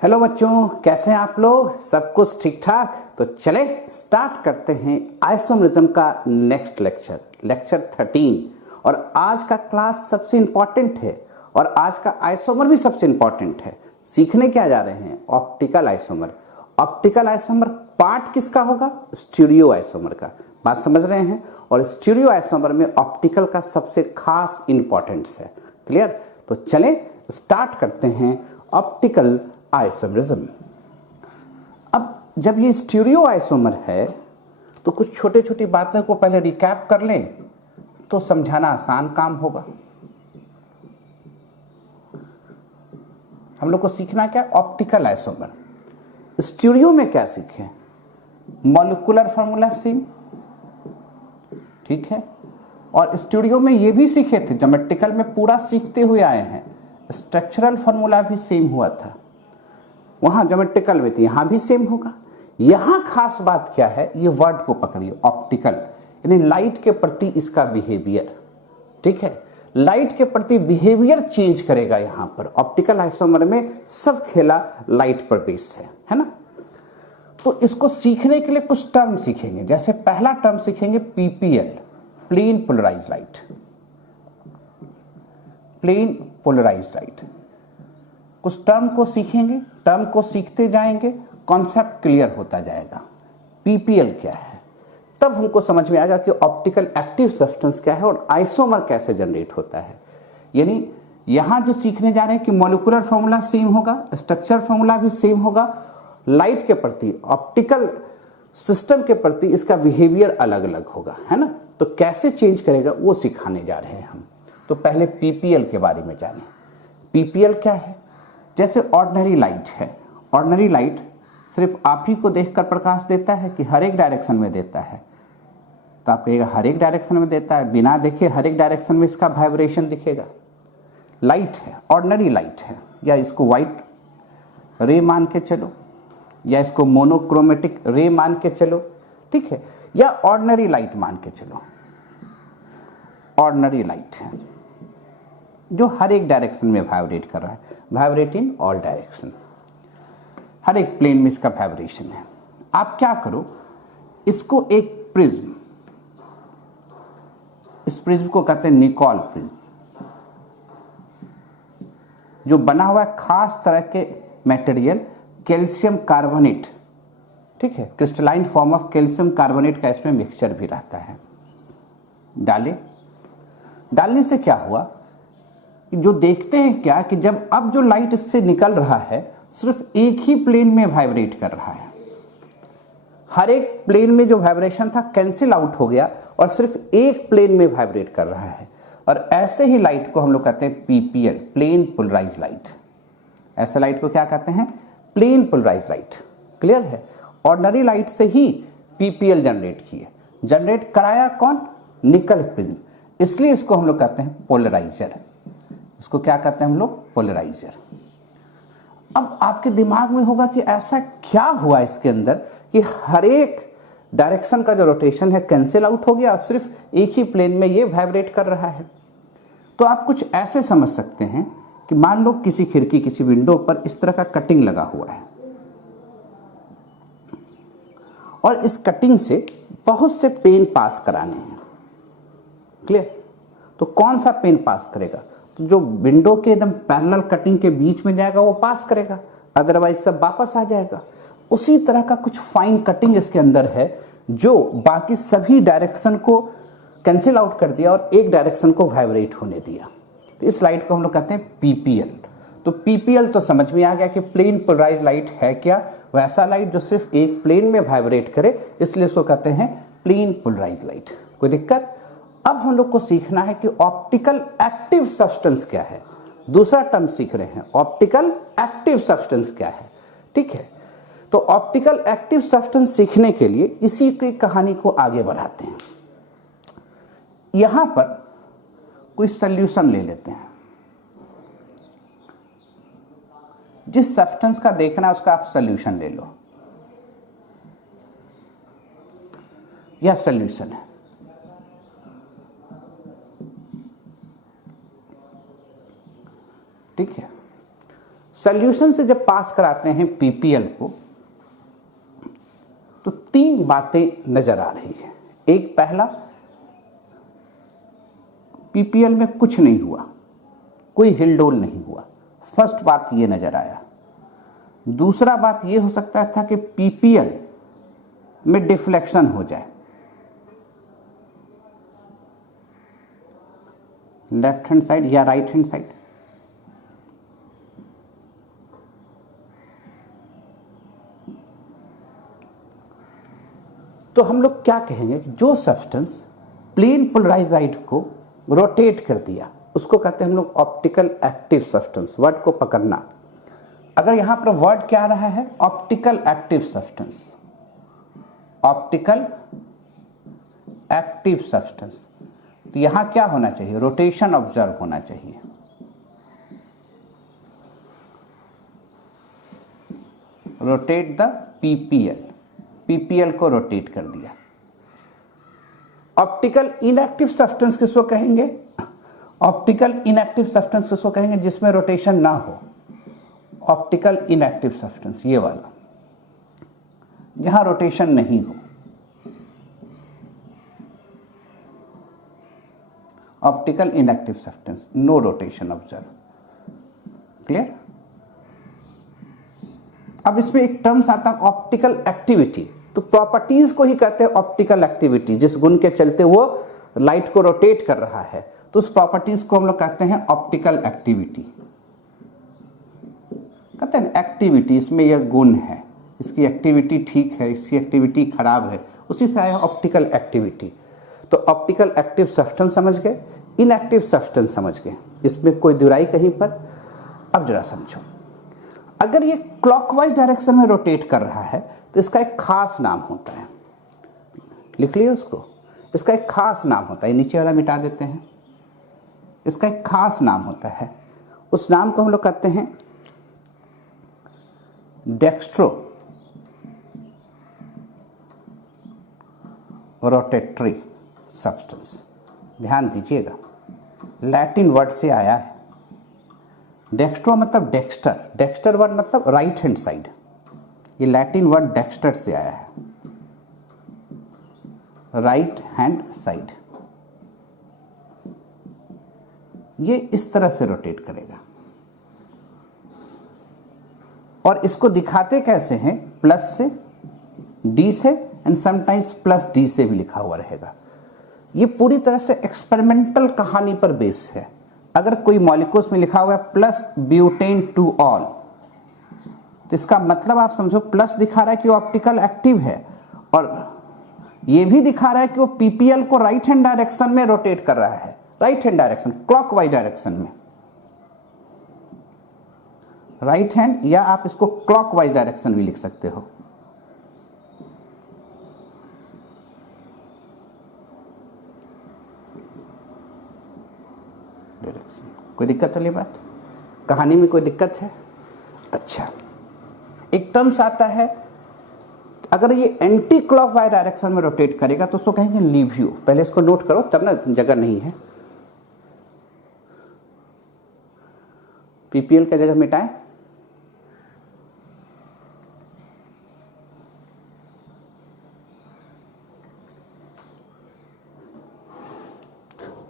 Hello बच्चों, कैसे हैं आप लोग? सब कुछ ठीक ठाक? तो चले स्टार्ट करते हैं आइसोमरिज्म का नेक्स्ट लेक्चर 13। और आज का क्लास सबसे इंपॉर्टेंट है और आज का आइसोमर भी सबसे इंपॉर्टेंट है। सीखने क्या जा रहे हैं? Optical isomer. Optical isomer part किसका होगा? स्टीरियो आइसोमर का। बात समझ रहे हैं? और स्टीरियो आइसोमर में ऑप्टिकल का सबसे खास इंपॉर्टेंस है। क्लियर? तो चलें स्टार्ट करते हैं ऑप्टिकल आइसोमरिज्म। अब जब ये स्टीरियो आइसोमर है तो कुछ छोटी छोटी बातों को पहले रिकैप कर लें तो समझाना आसान काम होगा। हम लोग को सीखना क्या? Optical isomer. स्टीरियो में क्या सीखें? मॉलिक्यूलर फार्मूला सेम, ठीक है। और स्टीरियो में ये भी सीखे थे, ज्योमेट्रिकल में पूरा सीखते हुए आए हैं, स्ट्रक्चरल फार्मूला भी सेम हुआ था। वहां ज्योमेट्रिकल में थी, यहां भी सेम होगा। यहां खास बात क्या है? ये वर्ड को पकड़िए, ऑप्टिकल, यानी लाइट के प्रति इसका बिहेवियर, ठीक है। लाइट के प्रति बिहेवियर चेंज करेगा। यहां पर ऑप्टिकल आइसोमर में सब खेला लाइट पर बेस है ना। तो इसको सीखने के लिए कुछ टर्म सीखेंगे। जैसे पहला टर्म सीखेंगे PPL, plane polarise light. Plane polarise light, कुछ टर्म को सीखेंगे, टर्म को सीखते जाएंगे, कॉन्सेप्ट क्लियर होता जाएगा। पीपीएल क्या है, तब हमको समझ में आएगा कि ऑप्टिकल एक्टिव सब्सटेंस क्या है और आइसोमर कैसे जनरेट होता है। यानी यहां जो सीखने जा रहे हैं कि मॉलिक्यूलर फॉर्मूला सेम होगा, स्ट्रक्चर फॉर्मूला भी सेम होगा, लाइट के प्रति, ऑप्टिकल सिस्टम के प्रति इसका बिहेवियर अलग अलग होगा, है ना। तो कैसे चेंज करेगा वो सिखाने जा रहे हैं हम। तो पहले पीपीएल के बारे में जानें। पीपीएल क्या है? जैसे ऑर्डिनरी लाइट है, ऑर्डिनरी लाइट सिर्फ आप ही को देखकर प्रकाश देता है कि हर एक डायरेक्शन में देता है? तो आप कहिएगा हर एक डायरेक्शन में देता है, बिना देखे हर एक डायरेक्शन में इसका वाइब्रेशन दिखेगा। लाइट है, ऑर्डिनरी लाइट है, या इसको वाइट रे मान के चलो, या इसको मोनोक्रोमेटिक रे मान के चलो, ठीक है, या ऑर्डिनरी लाइट मान के चलो। ऑर्डिनरी लाइट है जो हर एक डायरेक्शन में वाइब्रेट कर रहा है, वाइब्रेट इन ऑल डायरेक्शन, हर एक प्लेन में इसका वाइब्रेशन है। आप क्या करो, इसको एक प्रिज्म, इस प्रिज्म को कहते हैं निकोल प्रिज्म, जो बना हुआ है खास तरह के मटेरियल कैल्शियम कार्बोनेट, ठीक है, crystalline form of calcium carbonate का इसमें मिक्सचर भी रहता है। डालने से क्या हुआ जो देखते हैं क्या कि जब अब जो लाइट इससे निकल रहा है सिर्फ एक ही प्लेन में वाइब्रेट कर रहा है। हर एक प्लेन में जो वाइब्रेशन था कैंसिल आउट हो गया और सिर्फ एक प्लेन में वाइब्रेट कर रहा है। और ऐसे ही लाइट को हम लोग कहते हैं पीपीएल, प्लेन पोलराइज लाइट। ऐसे लाइट को क्या कहते हैं? Plane polarise light. क्लियर है? ऑर्डिनरी लाइट से ही पीपीएल जनरेट किए। जनरेट कराया कौन? निकल प्रिज्म, इसलिए इसको हम लोग कहते हैं पोलराइजर। इसको क्या कहते हैं हम लोग? पोलराइजर। अब आपके दिमाग में होगा कि ऐसा क्या हुआ इसके अंदर कि हर एक डायरेक्शन का जो रोटेशन है कैंसिल आउट हो गया और सिर्फ एक ही प्लेन में ये वाइब्रेट कर रहा है। तो आप कुछ ऐसे समझ सकते हैं कि मान लो किसी खिड़की, किसी विंडो पर इस तरह का कटिंग लगा हुआ है और इस कटिंग से बहुत से पेन पास कराने हैं। क्लियर? तो कौन सा पेन पास करेगा? तो जो विंडो के एकदम पैरेलल कटिंग के बीच में जाएगा वो पास करेगा, अदरवाइज सब वापस आ जाएगा। उसी तरह का कुछ फाइन कटिंग इसके अंदर है जो बाकी सभी डायरेक्शन को कैंसिल आउट कर दिया और एक डायरेक्शन को वाइब्रेट होने दिया। तो इस लाइट को हम लोग कहते हैं पीपीएल। तो पीपीएल तो समझ में आ गया कि प्लेन पोलराइज लाइट है क्या? वैसा लाइट जो सिर्फ एक प्लेन में वाइब्रेट करे, इसलिए इसको कहते हैं प्लेन पोलराइज लाइट। कोई दिक्कत? अब हम लोग को सीखना है कि ऑप्टिकल एक्टिव सब्सटेंस क्या है। दूसरा टर्म सीख रहे हैं, ऑप्टिकल एक्टिव सब्सटेंस क्या है, ठीक है। तो ऑप्टिकल एक्टिव सब्सटेंस सीखने के लिए इसी की कहानी को आगे बढ़ाते हैं। यहां पर कोई सॉल्यूशन ले लेते हैं। जिस सब्सटेंस का देखना है उसका आप सॉल्यूशन ले लो। यह सॉल्यूशन है, ठीक है। सॉल्यूशन से जब पास कराते हैं पीपीएल को तो 3 बातें नजर आ रही है। एक, पहला, पीपीएल में कुछ नहीं हुआ, कोई हिलडोल नहीं हुआ। फर्स्ट बात ये नजर आया। दूसरा बात ये हो सकता था कि पीपीएल में डिफ्लेक्शन हो जाए, लेफ्ट हैंड साइड या राइट हैंड साइड। तो हम लोग क्या कहेंगे, जो सब्सटेंस प्लेन पोलराइज्ड को रोटेट कर दिया उसको कहते हैं हम लोग ऑप्टिकल एक्टिव सब्सटेंस। वर्ड को पकड़ना, अगर यहां पर वर्ड क्या आ रहा है, optical active substance, optical active substance, तो यहां क्या होना चाहिए, रोटेशन ऑब्जर्व होना चाहिए। रोटेट द पीपीएल, पीपीएल को रोटेट कर दिया। ऑप्टिकल इनएक्टिव सब्सटेंस किसको कहेंगे, ऑप्टिकल इनएक्टिव सब्सटेंस किसको कहेंगे, जिसमें रोटेशन ना हो। ऑप्टिकल इनएक्टिव सब्सटेंस ये वाला, जहां रोटेशन नहीं हो। Optical inactive substance, no rotation observe. Clear. अब इसमें एक टर्म्स आता है ऑप्टिकल एक्टिविटी, तो प्रॉपर्टीज को ही कहते हैं ऑप्टिकल एक्टिविटी। जिस गुण के चलते वो लाइट को रोटेट कर रहा है, तो उस प्रॉपर्टीज को हम लोग कहते हैं ऑप्टिकल एक्टिविटी। कहते हैं एक्टिविटी, इसमें यह गुण है, इसकी एक्टिविटी ठीक है, इसकी एक्टिविटी खराब है, उसी से आया ऑप्टिकल एक्टिविटी। तो ऑप्टिकल एक्टिव सब्सटेंस समझ गए, इनएक्टिव सब्सटेंस समझ गए, इसमें कोई दुराई कहीं पर। अब जरा समझो, अगर ये क्लॉकवाइज डायरेक्शन में रोटेट कर रहा है तो इसका एक खास नाम होता है, लिख लिया उसको, इसका एक खास नाम होता है। नीचे वाला मिटा देते हैं, इसका एक खास नाम होता है, उस नाम को हम लोग कहते हैं डेक्स्ट्रो रोटेटरी सब्सटेंस। ध्यान दीजिएगा, लैटिन वर्ड से आया है। डेक्स्ट्रो मतलब डेक्स्टर, डेक्स्टर वर्ड मतलब राइट हैंड साइड, ये लैटिन वर्ड डेक्स्टर से आया है, राइट हैंड साइड। ये इस तरह से रोटेट करेगा, और इसको दिखाते कैसे हैं, प्लस से, डी से, एंड समटाइम्स प्लस डी से भी लिखा हुआ रहेगा। ये पूरी तरह से एक्सपेरिमेंटल कहानी पर बेस है। अगर कोई मॉलिक्यूल्स में लिखा हुआ है प्लस ब्यूटेन टू ऑल, तो इसका मतलब आप समझो प्लस दिखा रहा है कि वो ऑप्टिकल एक्टिव है, और ये भी दिखा रहा है कि वो पीपीएल को राइट हैंड डायरेक्शन में रोटेट कर रहा है, right hand direction, clockwise direction में, राइट हैंड, या आप इसको क्लॉकवाइज डायरेक्शन भी लिख सकते हो। डायरेक्शन, कोई दिक्कत वाली बात, कहानी में कोई दिक्कत है? अच्छा, एक टर्म्स आता है, अगर ये एंटी क्लॉकवाइज डायरेक्शन में रोटेट करेगा तो उसको कहेंगे लीव यू। पहले इसको नोट करो, तब ना जगह नहीं है, पीपीएल का जगह मिटाएं।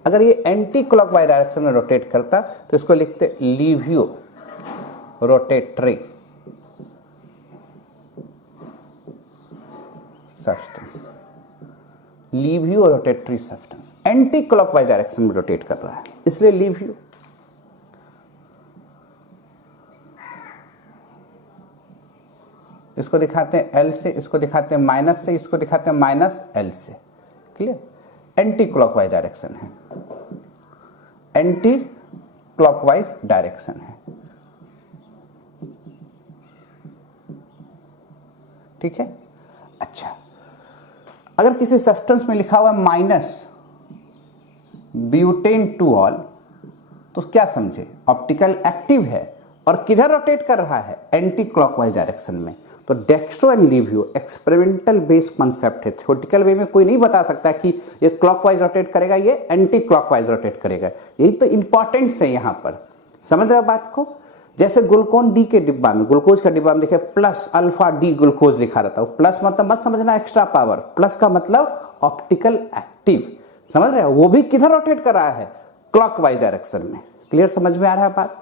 अगर ये एंटी क्लॉकवाइज डायरेक्शन में रोटेट करता तो इसको लिखते laevo rotatory substance, laevo rotatory substance, anti clockwise direction में रोटेट कर रहा है, इसलिए लीवियो। इसको दिखाते हैं एल से, इसको दिखाते हैं माइनस से, इसको दिखाते हैं माइनस एल से। क्लियर, एंटी क्लॉकवाइज डायरेक्शन है, एंटी क्लॉकवाइज डायरेक्शन है। ठीक है। अच्छा, अगर किसी सब्सटेंस में लिखा हुआ माइनस ब्यूटेन टू ऑल, तो क्या समझे, ऑप्टिकल एक्टिव है और किधर रोटेट कर रहा है, एंटी क्लॉकवाइज डायरेक्शन में। तो dextro and laevo experimental based concept है, थ्योरेटिकल वे में कोई नहीं बता सकता कि ये क्लॉकवाइज रोटेट करेगा, ये एंटी क्लॉकवाइज रोटेट करेगा। यही तो इंपॉर्टेंस है यहाँ पर, समझ रहे हो बात को। जैसे ग्लूकोन डी के डिब्बा में, ग्लूकोज का डिब्बा में देखिए प्लस अल्फा डी ग्लूकोज लिखा रहता है। प्लस मतलब मत समझना एक्स्ट्रा पावर, प्लस का मतलब ऑप्टिकल एक्टिव, समझ रहे हो? वो भी किधर रोटेट कर रहा है? क्लॉकवाइज डायरेक्शन में। क्लियर, समझ में आ रहा है बात?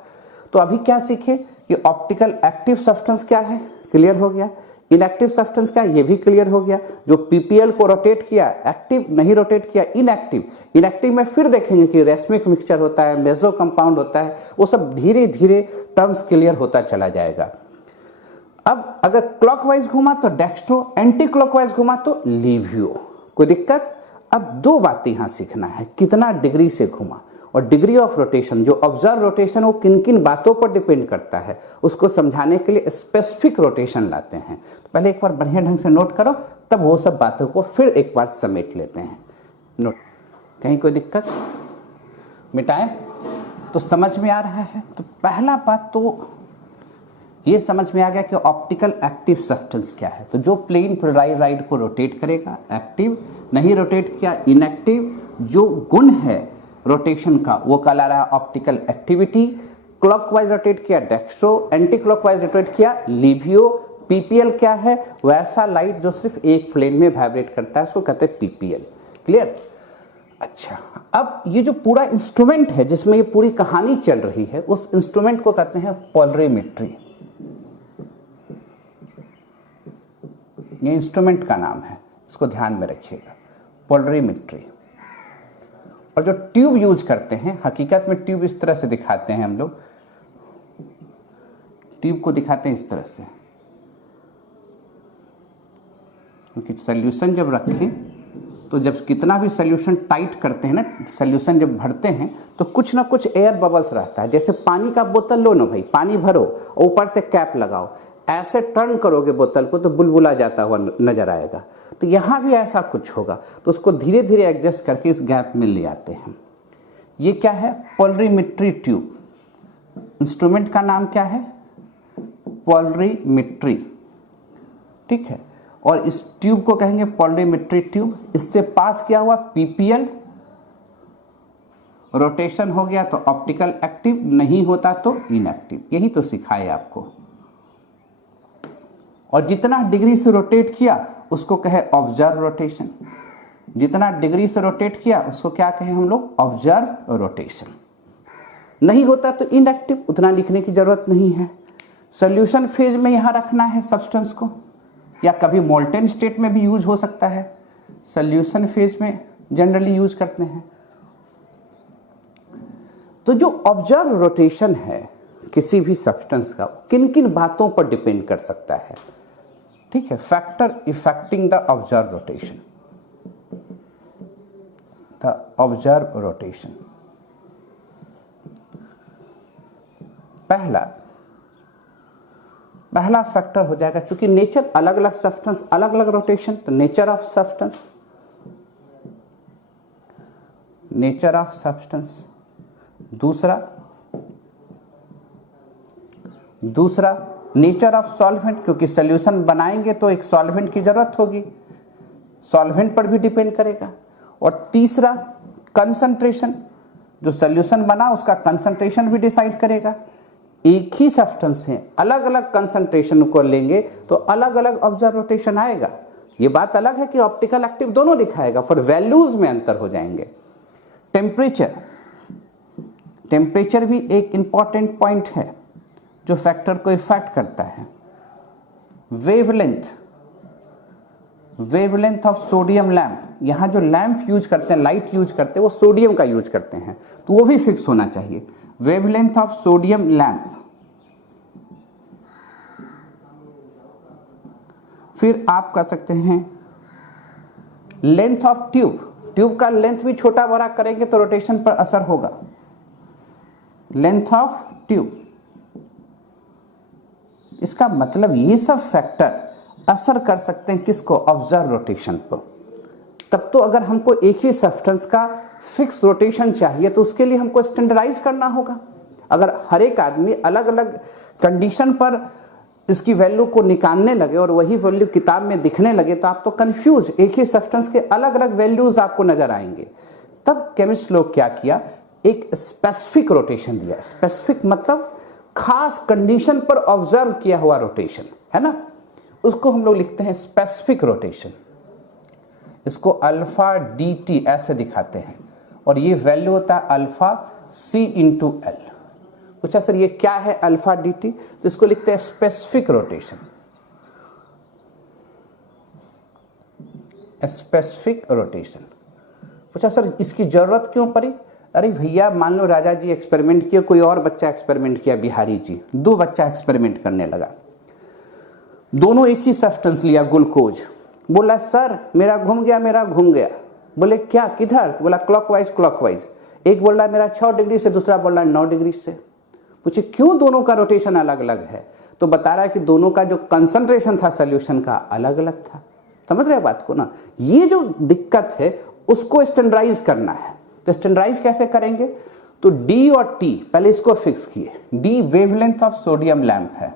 तो अभी क्या सीखे कि ऑप्टिकल एक्टिव सब्सटेंस क्या है, क्लियर हो गया। इनएक्टिव सब्सटेंस क्या है, ये भी क्लियर हो गया। जो पीपीएल को रोटेट किया, एक्टिव नहीं रोटेट किया, इनएक्टिव। इनएक्टिव में फिर देखेंगे कि रेसमिक मिक्सचर होता है, मेसो कंपाउंड होता है, वो सब धीरे धीरे टर्म्स क्लियर होता चला जाएगा। अब अगर क्लॉकवाइज घुमा तो डेक्स्ट्रो, एंटी क्लॉकवाइज घुमा तो लीवियो। कोई दिक्कत? अब दो बातें यहां सीखना है, कितना डिग्री से घुमा और डिग्री ऑफ रोटेशन। जो ऑब्जर्व रोटेशन वो किन किन बातों पर डिपेंड करता है, उसको समझाने के लिए स्पेसिफिक रोटेशन लाते हैं। तो पहले एक बार बढ़िया ढंग से नोट करो, तब वो सब बातों को फिर एक बार समेट लेते हैं। नोट, कहीं कोई दिक्कत? मिटाएं तो समझ में आ रहा है। तो पहला बात तो ये समझ में आ गया कि ऑप्टिकल एक्टिव सब्सटेंस क्या है। तो जो प्लेन पोलराइड को रोटेट करेगा एक्टिव, नहीं रोटेट किया इनएक्टिव। जो गुण है रोटेशन का वो कहला रहा है ऑप्टिकल एक्टिविटी। क्लॉकवाइज रोटेट किया डेक्स्ट्रो, एंटी क्लॉकवाइज रोटेट किया लीवियो। पीपीएल क्या है? वैसा लाइट जो सिर्फ एक प्लेन में वाइब्रेट करता है, उसको कहते हैं पीपीएल। क्लियर? अच्छा, अब ये जो पूरा इंस्ट्रूमेंट है जिसमें ये पूरी कहानी चल रही है, उस इंस्ट्रूमेंट को कहते हैं पोलरीमेट्री। ये इंस्ट्रूमेंट का नाम है, इसको ध्यान में रखिएगा, पोलरीमेट्री। और जो ट्यूब यूज करते हैं, हकीकत में ट्यूब इस तरह से दिखाते हैं हम लोग, ट्यूब को दिखाते हैं इस तरह से, क्योंकि सोल्यूशन जब रखें तो जब कितना भी सोल्यूशन टाइट करते हैं ना, सोल्यूशन जब भरते हैं तो कुछ ना कुछ एयर बबल्स रहता है। जैसे पानी का बोतल लो ना भाई, पानी भरो, ऊपर से कैप लगाओ, ऐसे टर्न करोगे बोतल को तो बुलबुला जाता हुआ नजर आएगा। तो यहाँ भी ऐसा कुछ होगा, तो उसको धीरे धीरे एडजस्ट करके इस गैप में ले आते हैं। ये क्या है? Polarimetry tube. इंस्ट्रूमेंट का नाम क्या है? पोलरीमेट्री। ठीक है, और इस ट्यूब को कहेंगे पोलरीमेट्री ट्यूब। इससे पास किया हुआ पीपीएल, रोटेशन हो गया तो ऑप्टिकल एक्टिव, नहीं होता तो इनएक्टिव। यही तो सिखाए आपको। और जितना डिग्री से रोटेट किया उसको कहे ऑब्जर्व रोटेशन। जितना डिग्री से रोटेट किया उसको क्या कहें हम लोग? Observe rotation. नहीं होता तो इनएक्टिव, उतना लिखने की जरूरत नहीं है। सॉल्यूशन फेज में यहां रखना है सब्सटेंस को, या कभी मोल्टेन स्टेट में भी यूज हो सकता है। सॉल्यूशन फेज में जनरली यूज करते हैं। तो जो ऑब्जर्व रोटेशन है किसी भी सब्सटेंस का, किन किन बातों पर डिपेंड कर सकता है? ठीक है, factor affecting the observe rotation. The observe rotation पहला फैक्टर हो जाएगा, क्योंकि नेचर अलग अलग सब्सटेंस अलग अलग रोटेशन, तो nature of substance, nature of substance. दूसरा नेचर ऑफ सॉल्वेंट, क्योंकि सॉल्यूशन बनाएंगे तो एक सॉल्वेंट की जरूरत होगी, सॉल्वेंट पर भी डिपेंड करेगा। और तीसरा कंसंट्रेशन, जो सॉल्यूशन बना उसका कंसंट्रेशन भी डिसाइड करेगा। एक ही सब्सटेंस है, अलग अलग कंसंट्रेशन को लेंगे तो अलग अलग ऑब्जर्व रोटेशन आएगा। ये बात अलग है कि ऑप्टिकल एक्टिव दोनों दिखाएगा, फिर वैल्यूज में अंतर हो जाएंगे। टेम्परेचर भी एक इंपॉर्टेंट पॉइंट है जो फैक्टर को इफेक्ट करता है। वेवलेंथ ऑफ सोडियम लैंप, यहां जो लैंप यूज करते हैं, लाइट यूज करते हैं, वो सोडियम का यूज करते हैं, तो वो भी फिक्स होना चाहिए। Wavelength of sodium lamp. फिर आप कह सकते हैं लेंथ ऑफ ट्यूब का लेंथ भी छोटा बड़ा करेंगे तो रोटेशन पर असर होगा। लेंथ ऑफ ट्यूब, इसका मतलब ये सब फैक्टर असर कर सकते हैं किसको? ऑब्जर्व रोटेशन पर। तब तो अगर हमको एक ही सब्सटेंस का फिक्स रोटेशन चाहिए तो उसके लिए हमको स्टैंडर्डाइज करना होगा। अगर हर एक आदमी अलग अलग कंडीशन पर इसकी वैल्यू को निकालने लगे और वही वैल्यू किताब में दिखने लगे तो आप तो कंफ्यूज, एक ही सब्सटेंस के अलग अलग वैल्यूज आपको नजर आएंगे। तब केमिस्ट लोग क्या किया? एक स्पेसिफिक रोटेशन दिया। स्पेसिफिक मतलब खास कंडीशन पर ऑब्जर्व किया हुआ रोटेशन है ना, उसको हम लोग लिखते हैं स्पेसिफिक रोटेशन। इसको अल्फा डी टी ऐसे दिखाते हैं और ये वैल्यू होता है अल्फा सी इंटू एल। पूछा सर ये क्या है अल्फा डी टी, तो इसको लिखते हैं स्पेसिफिक रोटेशन। Specific rotation. पूछा सर इसकी जरूरत क्यों पड़ी? अरे भैया मान लो राजा जी एक्सपेरिमेंट किए, कोई और बच्चा एक्सपेरिमेंट किया, बिहारी जी, दो बच्चा एक्सपेरिमेंट करने लगा, दोनों एक ही सब्सटेंस लिया ग्लूकोज, बोला सर मेरा घूम गया, मेरा घूम गया। बोले क्या किधर? बोला क्लॉकवाइज क्लॉकवाइज। एक बोल रहा है मेरा 6 डिग्री से, दूसरा बोल रहा है 9 डिग्री से। पूछे क्यों दोनों का रोटेशन अलग अलग है? तो बता रहा है कि दोनों का जो कंसंट्रेशन था सोल्यूशन का अलग अलग था। समझ रहे बात को ना? ये जो दिक्कत है उसको स्टैंडर्डाइज करना है। तो स्टैंडर्डाइज कैसे करेंगे? तो डी और टी पहले इसको फिक्स किए। D wavelength of sodium lamp है,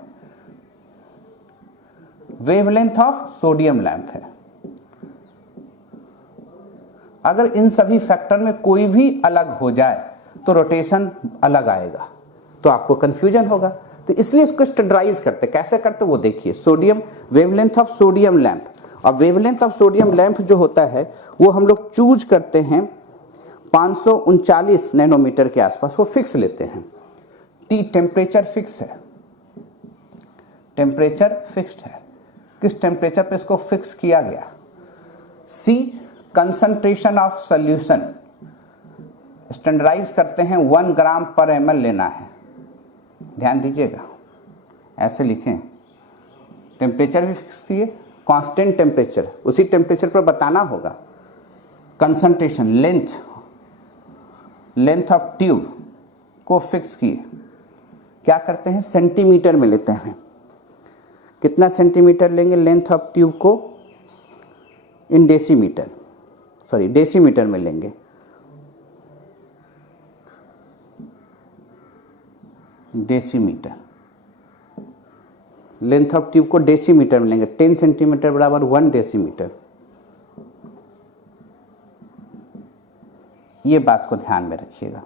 वेवलेंथ ऑफ सोडियम लैंप है। अगर इन सभी फैक्टर में कोई भी अलग हो जाए तो रोटेशन अलग आएगा, तो आपको कंफ्यूजन होगा। तो इसलिए इसको स्टैंडर्डाइज करते। कैसे करते वो देखिए। Sodium wavelength of sodium lamp, और वेवलेंथ ऑफ सोडियम लैंप जो होता है वो हम लोग चूज करते हैं 539 नैनोमीटर के आसपास, वो फिक्स लेते हैं। टी टेम्परेचर फिक्स है, टेम्परेचर फिक्स्ड है। किस टेम्परेचर पे इसको फिक्स किया गया? सी कंसंट्रेशन ऑफ सॉल्यूशन, स्टैंडर्डाइज करते हैं 1 ग्राम पर ml लेना है। ध्यान दीजिएगा, ऐसे लिखें। टेम्परेचर भी फिक्स किए, कांस्टेंट टेम्परेचर, उसी टेम्परेचर पर बताना होगा। कंसंट्रेशन, लेंथ ऑफ ट्यूब को फिक्स किए। क्या करते हैं? सेंटीमीटर में लेते हैं। कितना सेंटीमीटर लेंगे लेंथ ऑफ ट्यूब को? इन डेसीमीटर, सॉरी डेसीमीटर में लेंगे। डेसीमीटर, लेंथ ऑफ ट्यूब को डेसीमीटर में लेंगे। 10 सेंटीमीटर बराबर 1 डेसीमीटर। ये बात को ध्यान में रखिएगा,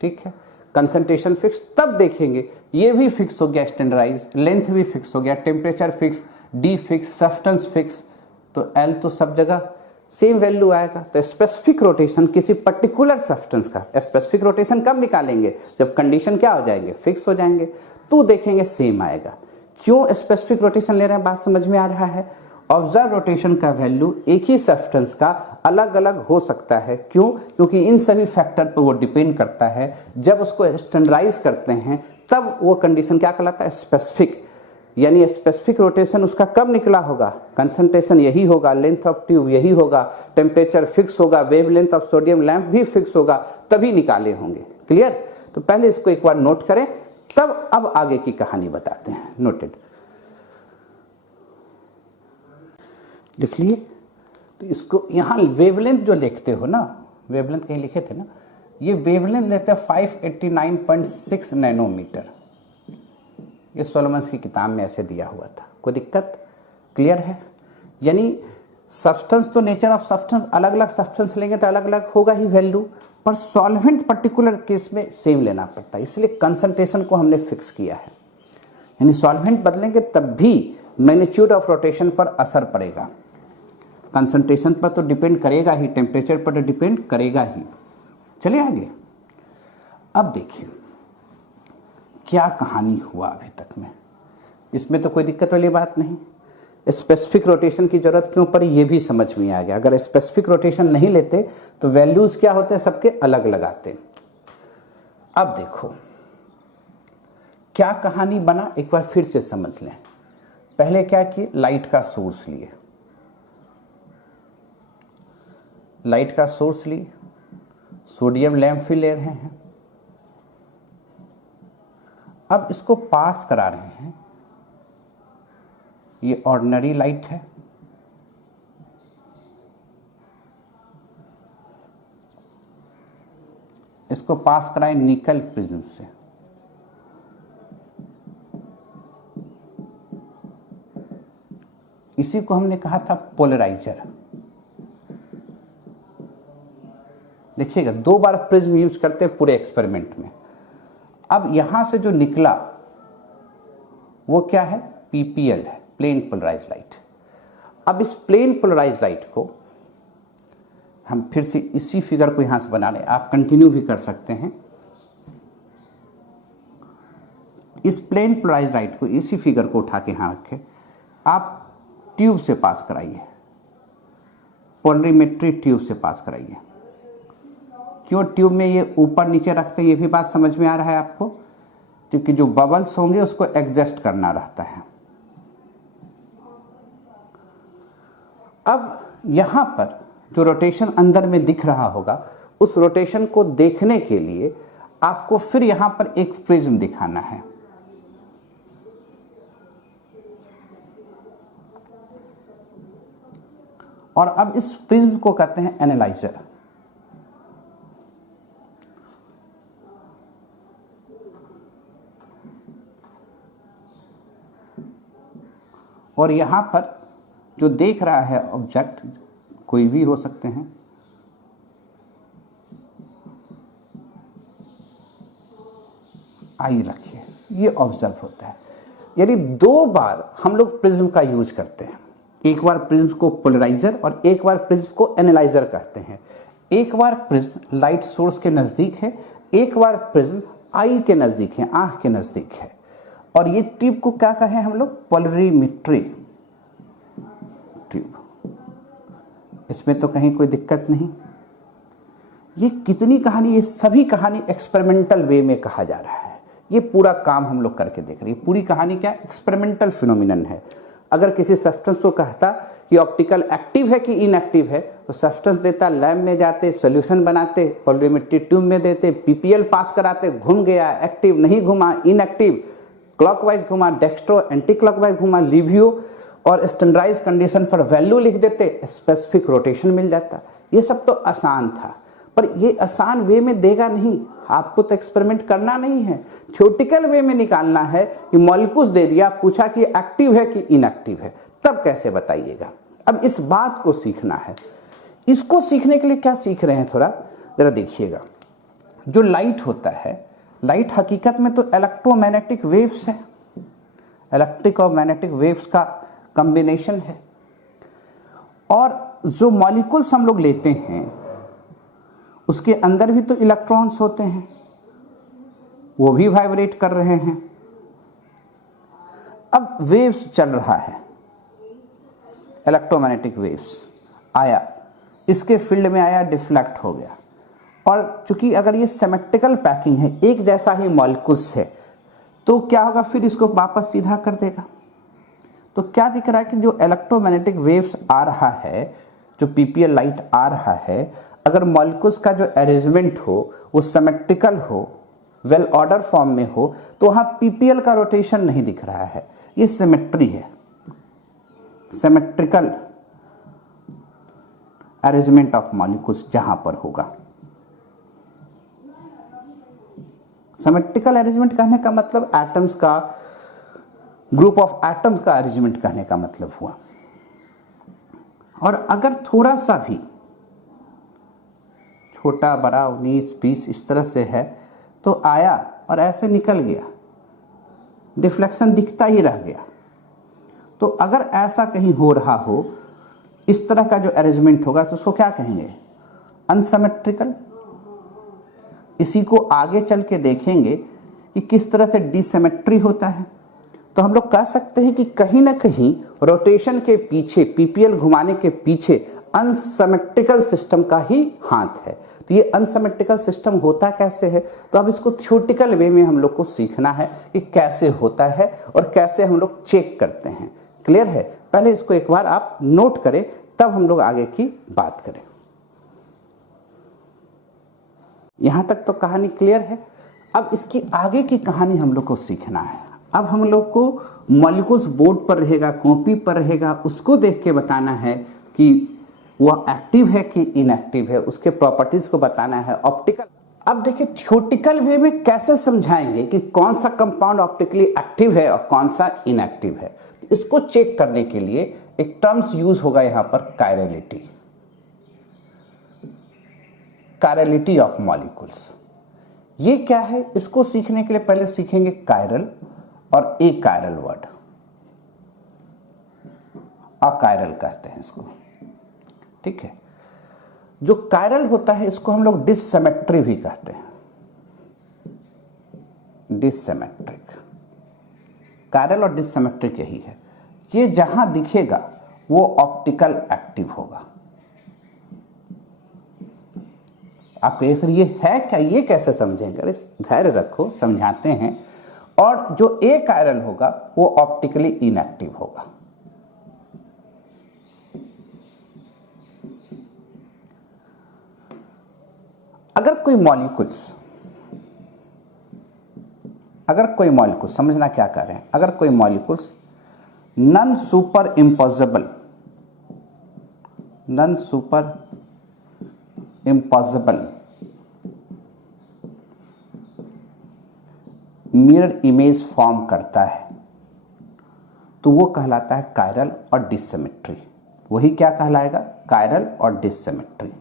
ठीक है। कंसंट्रेशन फिक्स, तब देखेंगे ये भी फिक्स हो गया स्टैंडर्डाइज, लेंथ भी फिक्स हो गया, temperature fix, D fix, substance fix, तो एल तो सब जगह सेम वैल्यू आएगा। तो स्पेसिफिक रोटेशन किसी पर्टिकुलर सब्सटेंस का, स्पेसिफिक रोटेशन कब निकालेंगे? जब कंडीशन क्या हो जाएंगे? फिक्स हो जाएंगे, तो देखेंगे सेम आएगा। क्यों स्पेसिफिक रोटेशन ले रहे हैं? बात समझ में आ रहा है। ऑब्जर्व रोटेशन का वैल्यू एक ही सब्सटेंस का अलग अलग हो सकता है। क्यों? क्योंकि इन सभी फैक्टर पर वो डिपेंड करता है। जब उसको स्टैंडर्डाइज करते हैं तब वो कंडीशन क्या कहलाता है? स्पेसिफिक। यानी स्पेसिफिक रोटेशन उसका कब निकला होगा? कंसंट्रेशन यही होगा, लेंथ ऑफ ट्यूब यही होगा, टेम्परेचर फिक्स होगा, वेवलेंथ ऑफ सोडियम लैंप भी फिक्स होगा, तभी निकाले होंगे। क्लियर? तो पहले इसको एक बार नोट करें, तब अब आगे की कहानी बताते हैं। नोटेड, लिख लिए। तो इसको यहाँ वेवलेंथ जो लिखते हो ना, वेवलेंथ कहीं लिखे थे ना, ये वेवलेंथ लेते हैं 589.6 नैनोमीटर। ये सोलोमन्स की किताब में ऐसे दिया हुआ था। कोई दिक्कत? क्लियर है? यानी सब्सटेंस तो नेचर ऑफ सब्सटेंस, अलग अलग सब्सटेंस लेंगे तो अलग अलग होगा ही वैल्यू, पर सॉल्वेंट पर्टिकुलर केस में सेम लेना पड़ता है। इसलिए कंसंट्रेशन को हमने फिक्स किया है। यानी सॉल्वेंट बदलेंगे तब भी मैग्नीट्यूड ऑफ रोटेशन पर असर पड़ेगा। कंसंट्रेशन पर तो डिपेंड करेगा ही, टेम्परेचर पर तो डिपेंड करेगा ही। चलिए आगे। अब देखिए क्या कहानी हुआ अभी तक में। इसमें तो कोई दिक्कत वाली बात नहीं। स्पेसिफिक रोटेशन की जरूरत क्यों पड़ी ये भी समझ में आ गया। अगर स्पेसिफिक रोटेशन नहीं लेते तो वैल्यूज क्या होते? सबके अलग लगाते। अब देखो क्या कहानी बना, एक बार फिर से समझ लें। पहले क्या किए? लाइट का सोर्स लिए, लाइट का सोर्स लिए, सोडियम लैंप भी ले रहे हैं। अब इसको पास करा रहे हैं। ये ऑर्डिनरी लाइट है, इसको पास कराएं निकल प्रिज्म से। इसी को हमने कहा था पोलराइजर। देखिएगा 2 बार प्रिज्म यूज करते हैं पूरे एक्सपेरिमेंट में। अब यहां से जो निकला वो क्या है, पीपीएल है, प्लेन पोलराइज्ड लाइट। अब इस प्लेन पोलराइज्ड लाइट को हम फिर से इसी फिगर को यहां से बना लें, आप कंटिन्यू भी कर सकते हैं। इस प्लेन पोलराइज्ड लाइट को, इसी फिगर को उठा के यहां रखें, आप ट्यूब से पास कराइए, पोलरीमेट्री ट्यूब से पास कराइए। क्यों ट्यूब में ये ऊपर नीचे रखते हैं, ये भी बात समझ में आ रहा है आपको, क्योंकि जो बबल्स होंगे उसको एडजस्ट करना रहता है। अब यहां पर जो रोटेशन अंदर में दिख रहा होगा, उस रोटेशन को देखने के लिए आपको फिर यहां पर एक प्रिज्म दिखाना है। और अब इस प्रिज्म को कहते हैं एनालाइजर। और यहां पर जो देख रहा है ऑब्जेक्ट, कोई भी हो सकते हैं, आई रखिए, ये ऑब्जर्व होता है। यानी दो बार हम लोग प्रिज्म का यूज करते हैं, एक बार प्रिज्म को पोलराइजर और एक बार प्रिज्म को एनालाइजर कहते हैं। एक बार प्रिज्म लाइट सोर्स के नजदीक है, एक बार प्रिज्म आई के नजदीक है, आंख के नजदीक है। और ये ट्यूब को क्या कहें हम लोग, पोलरीमेट्री ट्यूब। इसमें तो कहीं कोई दिक्कत नहीं। ये कितनी कहानी, ये सभी कहानी एक्सपेरिमेंटल वे में कहा जा रहा है। ये पूरा काम हम लोग करके देख रहे हैं। पूरी कहानी क्या, एक्सपेरिमेंटल फिनोमिनन है। अगर किसी सब्सटेंस को कहता कि ऑप्टिकल एक्टिव है कि इनएक्टिव है, तो सब्सटेंस देता, लैब में जाते, सोल्यूशन बनाते, पोलरीमेट्री ट्यूब में देते, पीपीएल पास कराते, घूम गया, एक्टिव नहीं घुमा, इनएक्टिव, क्लॉकवाइज घुमा, डेक्स्ट्रो एंटी क्लॉकवाइज घुमा, लिवियो, और स्टैंडर्डाइज कंडीशन फॉर वैल्यू लिख देते, स्पेसिफिक रोटेशन मिल जाता। ये सब तो आसान था, पर ये आसान वे में देगा नहीं। आपको तो एक्सपेरिमेंट करना नहीं है, थ्योरेटिकल वे में निकालना है कि मॉलिक्यूल्स दे दिया, पूछा कि एक्टिव है कि इनएक्टिव है, तब कैसे बताइएगा। अब इस बात को सीखना है। इसको सीखने के लिए क्या सीख रहे हैं, थोड़ा जरा देखिएगा। जो लाइट होता है, लाइट हकीकत में तो इलेक्ट्रोमैग्नेटिक वेव्स है, इलेक्ट्रिक और मैग्नेटिक वेव्स का कॉम्बिनेशन है। और जो मॉलिक्यूल्स हम लोग लेते हैं उसके अंदर भी तो इलेक्ट्रॉन्स होते हैं, वो भी वाइब्रेट कर रहे हैं। अब वेव्स चल रहा है, इलेक्ट्रोमैग्नेटिक वेव्स आया, इसके फील्ड में आया, डिफ्लेक्ट हो गया। और चूंकि अगर ये सिमेट्रिकल पैकिंग है, एक जैसा ही मॉलिक्यूल्स है, तो क्या होगा, फिर इसको वापस सीधा कर देगा। तो क्या दिख रहा है कि जो इलेक्ट्रोमैग्नेटिक वेव्स आ रहा है, जो पीपीएल लाइट आ रहा है, अगर मॉलिक्यूल्स का जो अरेंजमेंट हो वो सिमेट्रिकल हो, वेल ऑर्डर फॉर्म में हो, तो वहां पीपीएल का रोटेशन नहीं दिख रहा है। ये सिमेट्री है, सिमेट्रिकल अरेंजमेंट ऑफ मॉलिक्यूल्स जहां पर होगा। सिमेट्रिकल अरेंजमेंट कहने का मतलब एटम्स का, ग्रुप ऑफ एटम्स का अरेंजमेंट कहने का मतलब हुआ। और अगर थोड़ा सा भी छोटा बड़ा 19-20 इस तरह से है, तो आया और ऐसे निकल गया, डिफ्लेक्शन दिखता ही रह गया। तो अगर ऐसा कहीं हो रहा हो, इस तरह का जो अरेंजमेंट होगा, तो उसको क्या कहेंगे, अनसिमेट्रिकल। इसी को आगे चल के देखेंगे कि किस तरह से डिसिमेट्री होता है। तो हम लोग कह सकते हैं कि कहीं ना कहीं रोटेशन के पीछे, पीपीएल घुमाने के पीछे अनसिमेट्रिकल सिस्टम का ही हाथ है। तो ये अनसिमेट्रिकल सिस्टम होता कैसे है, तो अब इसको थ्योरेटिकल वे में हम लोग को सीखना है कि कैसे होता है और कैसे हम लोग चेक करते हैं। क्लियर है? पहले इसको एक बार आप नोट करें, तब हम लोग आगे की बात करें। यहां तक तो कहानी क्लियर है। अब इसकी आगे की कहानी हम लोग को सीखना है। अब हम लोग को मॉलिक्यूल्स बोर्ड पर रहेगा, कॉपी पर रहेगा, उसको देख के बताना है कि वह एक्टिव है कि इनएक्टिव है, उसके प्रॉपर्टीज को बताना है। ऑप्टिकल, अब देखिए थ्योरेटिकल वे में कैसे समझाएंगे कि कौन सा कंपाउंड ऑप्टिकली एक्टिव है और कौन सा इनएक्टिव है। इसको चेक करने के लिए एक टर्म्स यूज होगा यहां पर, कायरलिटी ऑफ मॉलिक्यूल्स। ये क्या है, इसको सीखने के लिए पहले सीखेंगे कायरल और ए कायरल वर्ड, अकायरल कहते हैं इसको, ठीक है। जो कायरल होता है इसको हम लोग डिससिमेट्री भी कहते हैं, डिससिमेट्रिक। कायरल और डिससिमेट्रिक यही है, ये जहां दिखेगा वो ऑप्टिकल एक्टिव होगा। आप कहिए सर ये है क्या, ये कैसे समझेंगे? अरे धैर्य रखो, समझाते हैं। और जो ए कायरल होगा वो ऑप्टिकली इनएक्टिव होगा। अगर कोई मॉलिक्यूल्स समझना क्या कर रहे हैं, अगर कोई molecules non super impossible mirror image form करता है तो वो कहलाता है कायरल और डिससिमेट्री। वही क्या कहलाएगा, कायरल और डिससिमेट्री।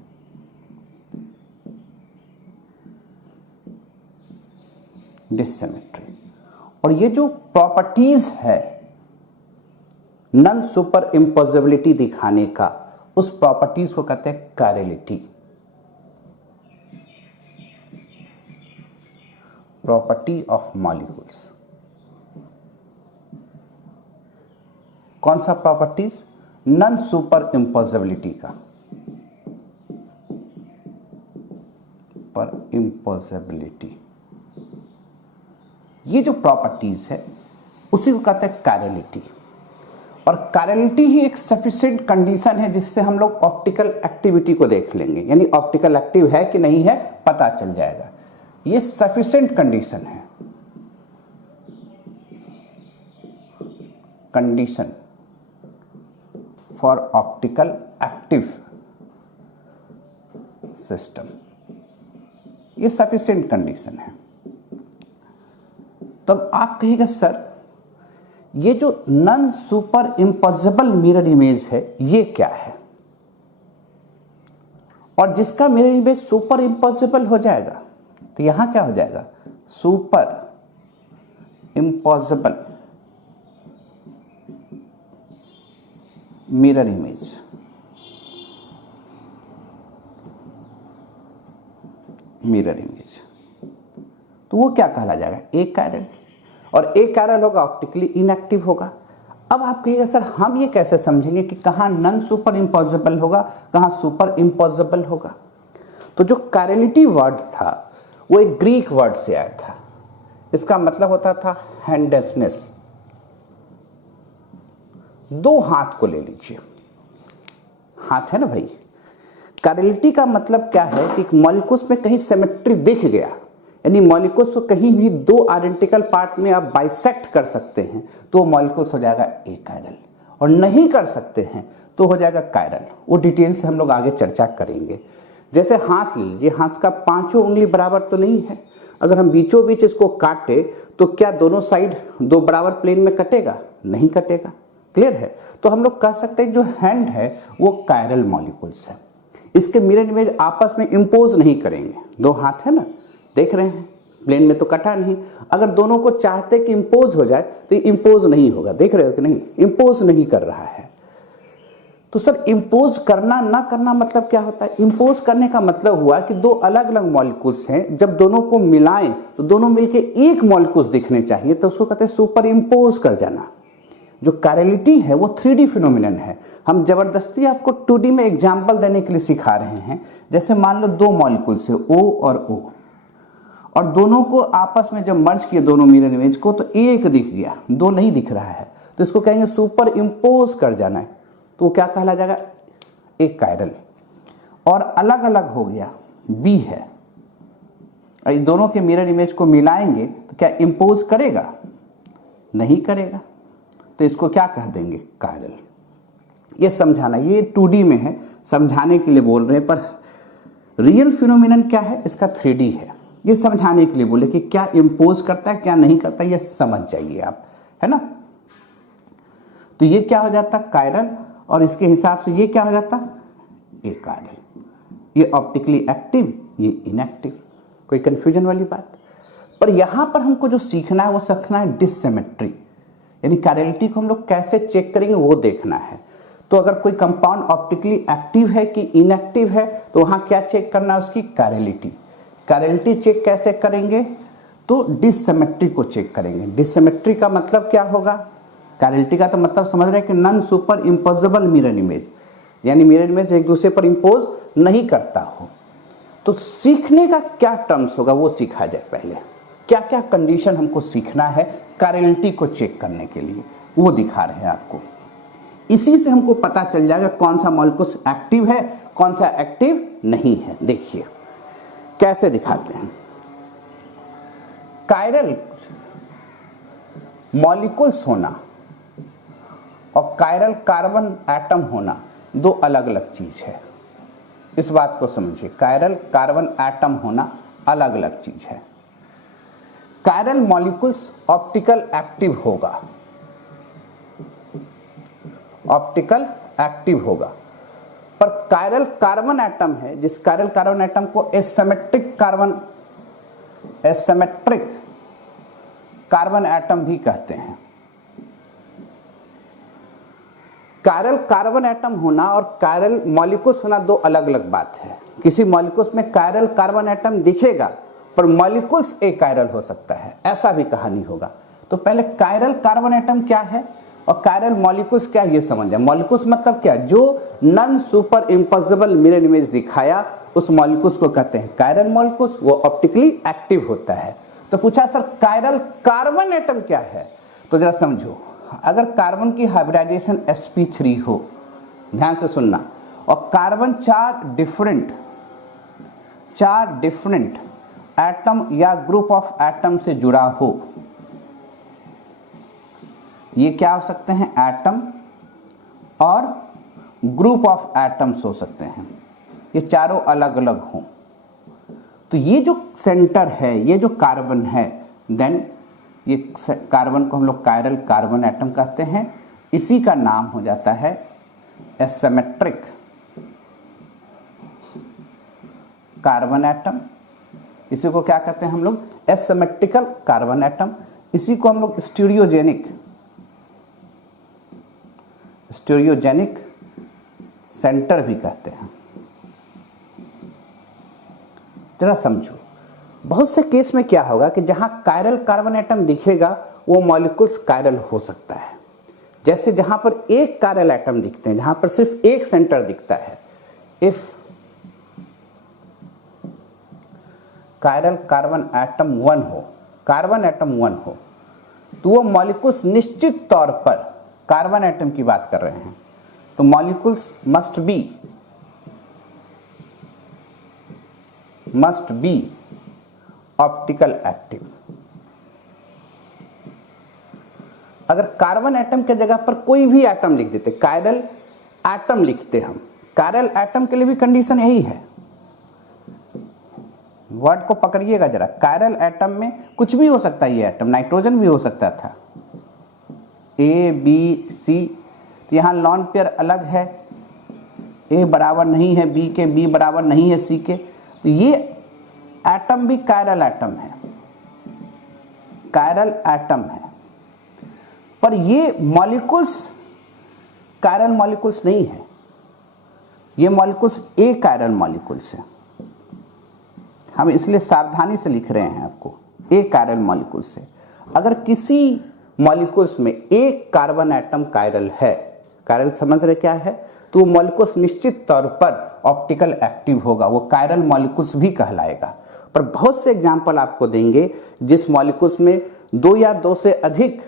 डिससिमेट्री। और ये जो प्रॉपर्टीज है नॉन सुपर इम्पॉसिबिलिटी दिखाने का, उस प्रॉपर्टीज को कहते हैं कायरलिटी। Property of molecules. कौन सा प्रॉपर्टीज? नॉन सुपर इम्पॉसिबिलिटी का, पर इम्पॉसिबिलिटी, ये जो प्रॉपर्टीज है उसी को कहते हैं कायरलिटी। और कायरलिटी ही एक सफिशिएंट कंडीशन है जिससे हम लोग ऑप्टिकल एक्टिविटी को देख लेंगे, यानी ऑप्टिकल एक्टिव है कि नहीं है पता चल जाएगा। ये सफिशिएंट कंडीशन है, condition for optical active system, ये सफिशिएंट कंडीशन है। तब आप कहिएगा सर ये जो non super impossible mirror image है ये क्या है? और जिसका मिरर इमेज सुपर इम्पॉसिबल हो जाएगा तो यहां क्या हो जाएगा, super impossible mirror image. Mirror image तो वो क्या कहला जाएगा, ए कायरल। और ए कायरल होगा ऑप्टिकली इनएक्टिव होगा। अब आप कहिएगा सर हम ये कैसे समझेंगे कि कहां नॉन सुपर इम्पॉसिबल होगा, कहां सुपर इम्पॉसिबल होगा? तो जो कायरलिटी वर्ड था वो एक ग्रीक वर्ड से आया था। इसका मतलब होता था हैंडनेस। दो हाथ को ले लीजिए, हाथ है ना भाई। कायरलिटी का मतलब क्या है कि मॉलिक्यूल्स में कहीं सिमेट्री दिख गया, यानी मॉलिक्यूल्स को कहीं भी दो आइडेंटिकल पार्ट में आप बाइसेक्ट कर सकते हैं तो मॉलिक्यूल्स हो जाएगा ए कायरल, और नहीं कर सकते हैं तो हो जाएगा कायरल। वो डिटेल से हम लोग आगे चर्चा करेंगे। जैसे हाथ ले लीजिए, हाथ का पांचों उंगली बराबर तो नहीं है। अगर हम बीचों बीच इसको काटे तो क्या दोनों साइड दो बराबर प्लेन में कटेगा? नहीं कटेगा। क्लियर है? तो हम लोग कह सकते हैं जो हैंड है वो कायरल मॉलिक्यूल्स है। इसके मिरर इमेज आपस में इंपोज नहीं करेंगे। दो हाथ है ना, देख रहे हैं, प्लेन में तो कटा नहीं। अगर दोनों को चाहते कि इंपोज हो जाए तो इंपोज नहीं होगा। देख रहे हो कि नहीं, इंपोज नहीं कर रहा है। तो सर इंपोज करना ना करना मतलब क्या होता है? इंपोज करने का मतलब हुआ कि दो अलग अलग मॉलिक्यूल्स हैं, जब दोनों को मिलाएं तो दोनों मिलके एक मॉलिक्यूल्स दिखने चाहिए, तो उसको कहते हैं सुपर इंपोज कर जाना। जो कायरलिटी है वो 3D फिनोमिनन है। हम जबरदस्ती आपको 2D में एग्जाम्पल देने के लिए सिखा रहे हैं। जैसे मान लो दो मॉलिक्यूल्स है O और O, और दोनों को आपस में जब मर्ज किए दोनों मिरर इमेज को तो एक दिख गया, दो नहीं दिख रहा है, तो इसको कहेंगे सुपर इंपोज कर जाना है। तो वो क्या कहला जाएगा? एक कायरल। और अलग अलग हो गया, बी है, इस दोनों के मिरर इमेज को मिलाएंगे तो क्या इंपोज करेगा? नहीं करेगा। तो इसको क्या कह देंगे? कायरल। ये समझाना, ये 2D में है, समझाने के लिए बोल रहे हैं, पर रियल फिनोमिनन क्या है इसका 3D है। ये समझाने के लिए बोले कि क्या इंपोज करता है क्या नहीं करता, ये समझ जाइए आप, है ना। तो ये क्या हो जाता? कायरल। और इसके हिसाब से ये क्या हो जाता? ए कायरल। ये ऑप्टिकली एक्टिव, ये इनएक्टिव। कोई कंफ्यूजन वाली बात? पर यहां पर हमको जो सीखना है वो सीखना है डिससिमेट्री, यानी कैरलिटी को हम लोग कैसे चेक करेंगे वो देखना है। तो अगर कोई कंपाउंड ऑप्टिकली एक्टिव है कि इनएक्टिव है तो वहां क्या चेक करना है, उसकी कैरलिटी। कैरलिटी चेक कैसे करेंगे? तो डिससिमेट्री को चेक करेंगे। डिससिमेट्री का मतलब क्या होगा? कैरलिटी का तो मतलब समझ रहे हैं कि non super imposable mirror image, यानी मिरर इमेज एक दूसरे पर इम्पोज नहीं करता हो। तो सीखने का क्या टर्म्स होगा वो सीखा जाए पहले। क्या क्या कंडीशन हमको सीखना है कैरलिटी को चेक करने के लिए, वो दिखा रहे हैं आपको। इसी से हमको पता चल जाएगा कौन सा मॉलिक्यूल एक्टिव है, कौन सा एक्टिव नहीं है। देखिए कैसे दिखाते हैं। कायरल मॉलिक्यूल्स होना और कायरल कार्बन एटम होना दो अलग अलग चीज है, इस बात को समझिए। कायरल कार्बन एटम होना अलग अलग चीज है। कायरल मॉलिक्यूल्स ऑप्टिकल एक्टिव होगा, ऑप्टिकल एक्टिव होगा, पर कायरल कार्बन एटम है, जिस कायरल कार्बन एटम को एसिमेट्रिक कार्बन एटम भी कहते हैं। कायरल कार्बन एटम होना और कायरल मॉलिक्यूल्स होना दो अलग अलग बात है। किसी मॉलिक्यूल्स में कायरल कार्बन एटम दिखेगा पर मॉलिक्यूल्स एक कायरल हो सकता है, ऐसा भी कहानी होगा। तो पहले कायरल कार्बन एटम क्या है और कायरल मॉलिक्यूल्स क्या, ये समझ जाए। मॉलिक्यूल्स मतलब क्या? जो non super imposable mirror image दिखाया उस मॉलिक्यूल्स को कहते हैं कायरल मॉलिक्यूल्स, वो ऑप्टिकली एक्टिव होता है। तो पूछा सर कायरल कार्बन एटम क्या है? तो जरा समझो, अगर कार्बन की हाइब्रिडाइजेशन sp3 हो, ध्यान से सुनना, और कार्बन चार डिफरेंट एटम या ग्रुप ऑफ एटम से जुड़ा हो, ये क्या हो सकते हैं? एटम और ग्रुप ऑफ एटम्स हो सकते हैं, ये चारों अलग अलग हों। तो ये जो सेंटर है, ये जो कार्बन है, देन ये कार्बन को हम लोग कायरल कार्बन एटम कहते हैं। इसी का नाम हो जाता है एसिमेट्रिक कार्बन एटम। इसी को क्या कहते हैं हम लोग? Asymmetrical carbon atom. इसी को हम लोग स्टीरियोजेनिक सेंटर भी कहते हैं। जरा समझो, बहुत से केस में क्या होगा कि जहां कायरल कार्बन एटम दिखेगा वो मॉलिक्यूल्स कायरल हो सकता है। जैसे जहां पर एक कायरल एटम दिखते हैं, जहां पर सिर्फ एक सेंटर दिखता है, इफ कायरल कार्बन एटम 1 हो, कार्बन एटम 1 हो, तो वो मॉलिक्यूल्स निश्चित तौर पर कार्बन एटम की बात कर रहे हैं, तो molecules must be optical active. अगर कार्बन एटम के जगह पर कोई भी एटम लिख देते, कायरल एटम लिखते हम, कायरल एटम के लिए भी कंडीशन यही है। वर्ड को पकड़िएगा जरा, कायरल एटम में कुछ भी हो सकता है। ये एटम नाइट्रोजन भी हो सकता था, ए बी सी। तो यहां लॉन पेयर अलग है, ए बराबर नहीं है बी के, बी बराबर नहीं है सी के। तो ये एटम भी कायरल एटम है, कायरल एटम है, पर ये मॉलिक्यूल्स कायरल मॉलिक्यूल्स नहीं है। ये मॉलिक्यूल्स ए कायरल मॉलिक्यूल्स है। हम इसलिए सावधानी से लिख रहे हैं आपको, ए कायरल मॉलिक्यूल्स है। अगर किसी मॉलिक्यूल्स में एक कार्बन एटम कायरल है, कायरल समझ रहे क्या है, तो वो मॉलिक्यूल्स निश्चित तौर पर ऑप्टिकल एक्टिव होगा, वो कायरल मॉलिक्यूल्स भी कहलाएगा। पर बहुत से एग्जाम्पल आपको देंगे जिस मॉलिक्यूल्स में 2 या 2 से अधिक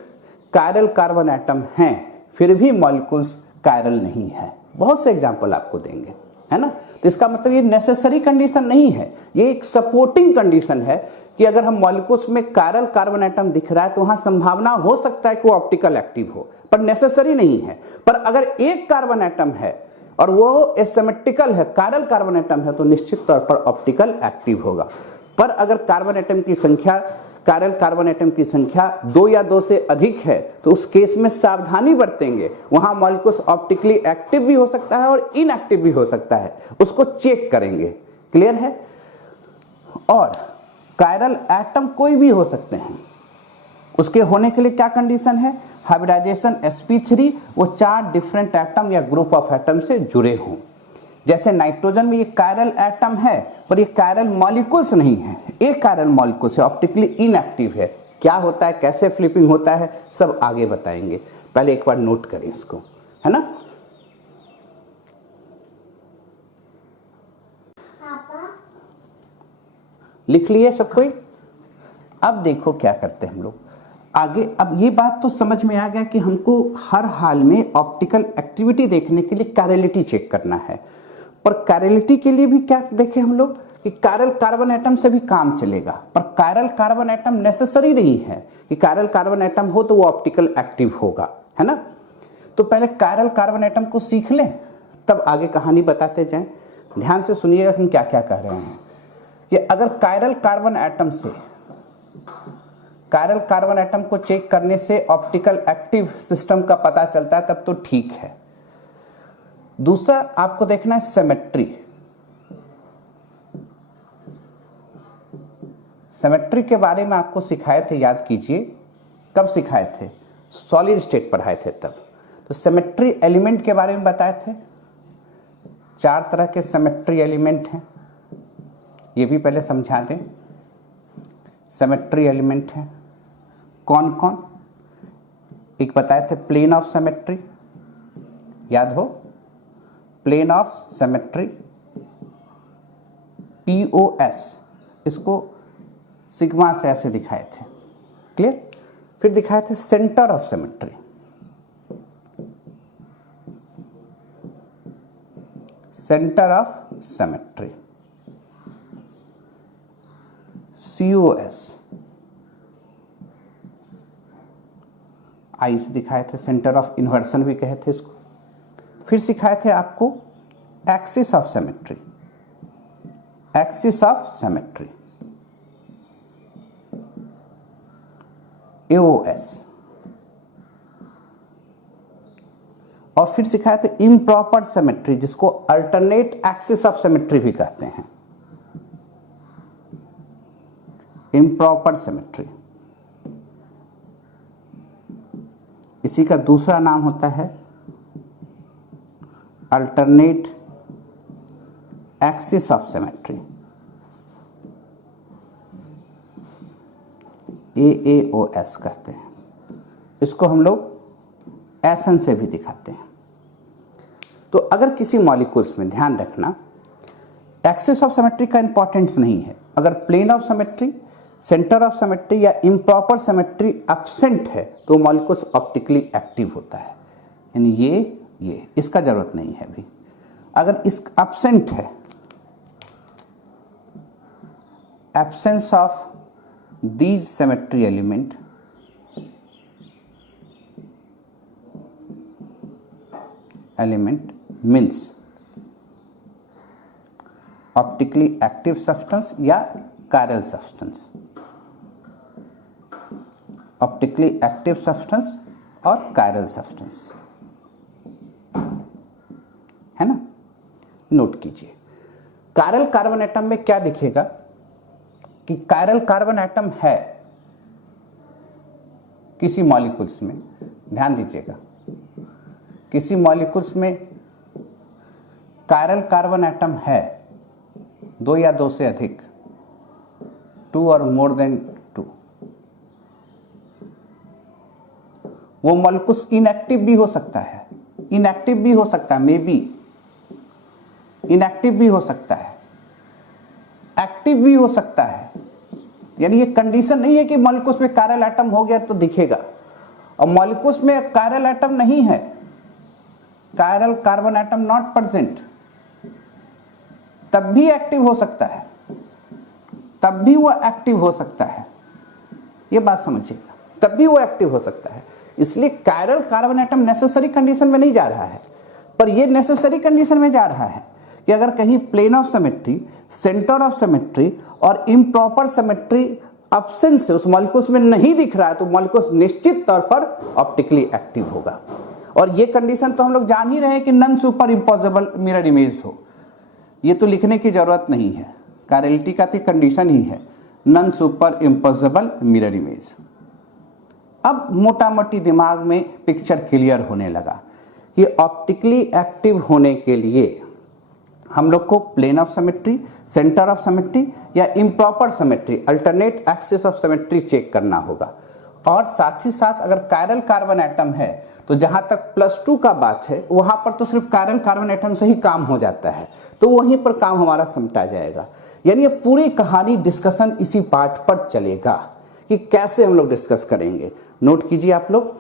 कायरल कार्बन एटम हैं, फिर भी मॉलिक्यूल्स कायरल नहीं है। बहुत से एग्जाम्पल आपको देंगे, है ना। तो इसका मतलब ये नेसेसरी कंडीशन नहीं है, ये एक सपोर्टिंग कंडीशन है कि अगर हम मॉलिक्यूल्स में कायरल कार्बन एटम दिख रहा है तो वहां संभावना हो सकता है कि वो ऑप्टिकल एक्टिव हो, पर नेसेसरी नहीं है। पर अगर एक कार्बन एटम है और वो एसिमेट्रिकल है, कायरल कार्बन एटम है, तो निश्चित तौर पर ऑप्टिकल एक्टिव होगा। पर अगर कार्बन एटम की संख्या, कायरल कार्बन एटम की संख्या 2 या 2 से अधिक है, तो उस केस में सावधानी बरतेंगे। वहां मॉलिक्यूल्स ऑप्टिकली एक्टिव भी हो सकता है और इनएक्टिव भी हो सकता है, उसको चेक करेंगे। क्लियर है। और कायरल एटम कोई भी हो सकते हैं, उसके होने के लिए क्या कंडीशन है, हाइब्रिडाइजेशन sp3 वो 4 डिफरेंट एटम या ग्रुप ऑफ एटम से जुड़े हों। जैसे नाइट्रोजन में ये कायरल एटम है पर ये कायरल मॉलिक्यूल्स नहीं है, एक कायरल मॉलिक्यूल से ऑप्टिकली इनएक्टिव है। क्या होता है, कैसे फ्लिपिंग होता है, सब आगे बताएंगे, पहले एक बार नोट करें इसको, है ना। लिख लिए सब कोई। अब देखो क्या करते हैं हम लोग आगे। अब ये बात तो समझ में आ गया कि हमको हर हाल में ऑप्टिकल एक्टिविटी देखने के लिए कायरलिटी चेक करना है, पर कायरलिटी के लिए भी क्या देखें हम लोग कि कायरल कार्बन एटम से भी काम चलेगा, पर कायरल कार्बन एटम नेसेसरी नहीं है कि कायरल कार्बन एटम हो तो वो ऑप्टिकल एक्टिव होगा, है ना। तो पहले कायरल कार्बन एटम को सीख लें, तब आगे कहानी बताते जाएं। ध्यान से सुनिएगा हम क्या क्या कह रहे हैं कि अगर कायरल कार्बन एटम से, कायरल कार्बन एटम को चेक करने से ऑप्टिकल एक्टिव सिस्टम का पता चलता है तब तो ठीक है। दूसरा आपको देखना है सिमेट्री। सिमेट्री के बारे में आपको सिखाए थे, याद कीजिए कब सिखाए थे, सॉलिड स्टेट पढ़ाए थे तब। तो सिमेट्री एलिमेंट के बारे में बताए थे, 4 तरह के सिमेट्री एलिमेंट हैं, ये भी पहले समझा दें। सिमेट्री एलिमेंट हैं कौन कौन, एक बताए थे प्लेन ऑफ सिमेट्री, याद हो, प्लेन ऑफ सिमेट्री POS, इसको सिग्मा से ऐसे दिखाए थे, क्लियर। फिर दिखाए थे centre of symmetry, centre of symmetry COS, आई से दिखाए थे, सेंटर ऑफ इन्वर्सन भी कहे थे इसको। फिर सिखाए थे आपको axis of symmetry, axis of symmetry AOS, और फिर सिखाए थे इम्प्रॉपर सिमेट्री जिसको अल्टरनेट एक्सिस ऑफ सिमेट्री भी कहते हैं, इम्प्रॉपर सिमेट्री। इसी का दूसरा नाम होता है alternate axis of symmetry, AAOS कहते हैं। इसको हम लोग एसन से भी दिखाते हैं। तो अगर किसी मॉलिक्यूल्स में, ध्यान रखना, एक्सिस ऑफ सिमेट्री का इंपॉर्टेंस नहीं है, अगर plane of symmetry, centre of symmetry या इम्प्रॉपर सिमेट्री एब्सेंट है तो मॉलिक्यूल्स ऑप्टिकली एक्टिव होता है, यानी ये इसका जरूरत नहीं है अभी। अगर इस एब्सेंट है, absence of these symmetry element means optically active substance या chiral substance, optically active substance और कायरल सब्सटेंस, है ना। नोट कीजिए, कायरल कार्बन एटम में क्या दिखेगा कि कायरल कार्बन एटम है किसी मॉलिक्यूल्स में, ध्यान दीजिएगा, किसी मॉलिक्यूल्स में कायरल कार्बन एटम है 2 या 2 से अधिक, 2 और मोर देन 2, वो मॉलिक्यूल्स इनएक्टिव भी हो सकता है, इनएक्टिव भी हो सकता है, मे बी इनएक्टिव भी हो सकता है, एक्टिव भी हो सकता है। यानी ये कंडीशन नहीं है कि मॉलिक्यूल्स में कायरल एटम हो गया तो दिखेगा, और मॉलिक्यूल्स में कायरल एटम नहीं है, chiral carbon atom not present, तब भी एक्टिव हो सकता है, तब भी वो एक्टिव हो सकता है, ये बात समझिएगा, तब भी वो एक्टिव हो सकता है। इसलिए chiral carbon atom necessary condition में नहीं जा रहा है, पर ये नेसेसरी कंडीशन में जा रहा है कि अगर कहीं plane of symmetry, centre of symmetry और इम्प्रॉपर सिमेट्री एब्सेंस से उस मॉलिक्यूल्स में नहीं दिख रहा है तो मॉलिक्यूल्स निश्चित तौर पर ऑप्टिकली एक्टिव होगा। और ये कंडीशन तो हम लोग जान ही रहे हैं कि non super impossible mirror image हो, ये तो लिखने की जरूरत नहीं है, कायरलिटी का तो कंडीशन ही है। Non super imposable mirror image. अब मोटा मोटी दिमाग में पिक्चर क्लियर होने लगा कि ऑप्टिकली एक्टिव होने के लिए हम लोग को plane of symmetry, centre of symmetry या improper symmetry, alternate axis of symmetry check करना होगा। और साथ ही साथ अगर कायरल कार्बन एटम है तो जहां तक +2 का बात है वहां पर तो सिर्फ कायरल कार्बन एटम से ही काम हो जाता है, तो वहीं पर काम हमारा समटा जाएगा। यानी ये पूरी कहानी डिस्कशन इसी पार्ट पर चलेगा कि कैसे हम लोग डिस्कस करेंगे। नोट कीजिए आप लोग,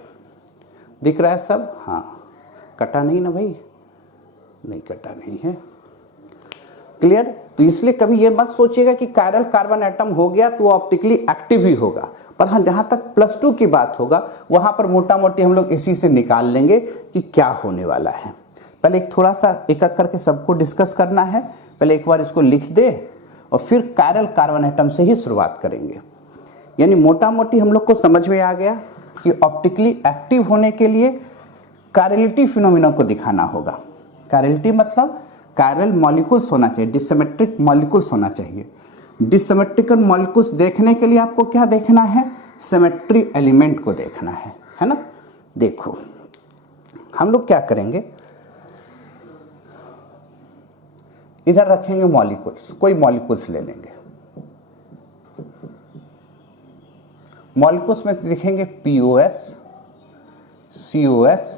दिख रहा है सब? हाँ, कटा नहीं ना भाई? नहीं कटा नहीं है, क्लियर। तो इसलिए कभी ये मत सोचिएगा कि कायरल कार्बन एटम हो गया तो ऑप्टिकली एक्टिव ही होगा, पर हाँ जहां तक +2 की बात होगा वहां पर मोटा मोटी हम लोग इसी से निकाल लेंगे कि क्या होने वाला है। पहले एक थोड़ा सा एक एक करके सबको डिस्कस करना है। पहले एक बार इसको लिख दे और फिर कायरल कार्बन एटम से ही शुरुआत करेंगे। यानी मोटा मोटी हम लोग को समझ में आ गया कि ऑप्टिकली एक्टिव होने के लिए कायरलिटी फिनोमिना को दिखाना होगा। कायरलिटी मतलब कायरल मॉलिक्यूल्स होना चाहिए, डिसिमेट्रिक मॉलिक्यूल्स होना चाहिए। डिसिमेट्रिकल मॉलिक्यूल्स देखने के लिए आपको क्या देखना है? सिमेट्री एलिमेंट को देखना है ना। देखो हम लोग क्या करेंगे, इधर रखेंगे मॉलिक्यूल्स, कोई मॉलिक्यूल्स ले लेंगे। मॉलिक्यूल्स में लिखेंगे POS, COS,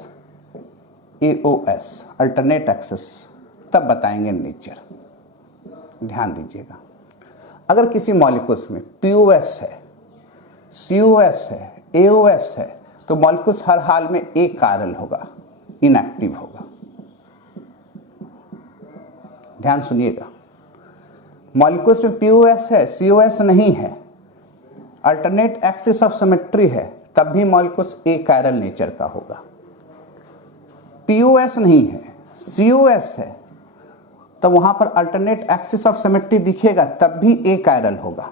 AOS, alternate axis, तब बताएंगे नेचर। ध्यान दीजिएगा, अगर किसी मॉलिक्यूल्स में POS है, COS है, AOS है तो मॉलिक्यूल्स हर हाल में एक कायरल होगा, इनएक्टिव होगा। ध्यान सुनिएगा, मॉलिक्यूल्स में POS है, COS नहीं है, अल्टरनेट एक्सिस ऑफ सिमेट्री है, तब भी मॉलिक्यूल्स एक कायरल नेचर का होगा। POS नहीं है, COS है, तो वहां पर अल्टरनेट एक्सिस ऑफ सिमेट्री दिखेगा, तब भी एक कायरल होगा।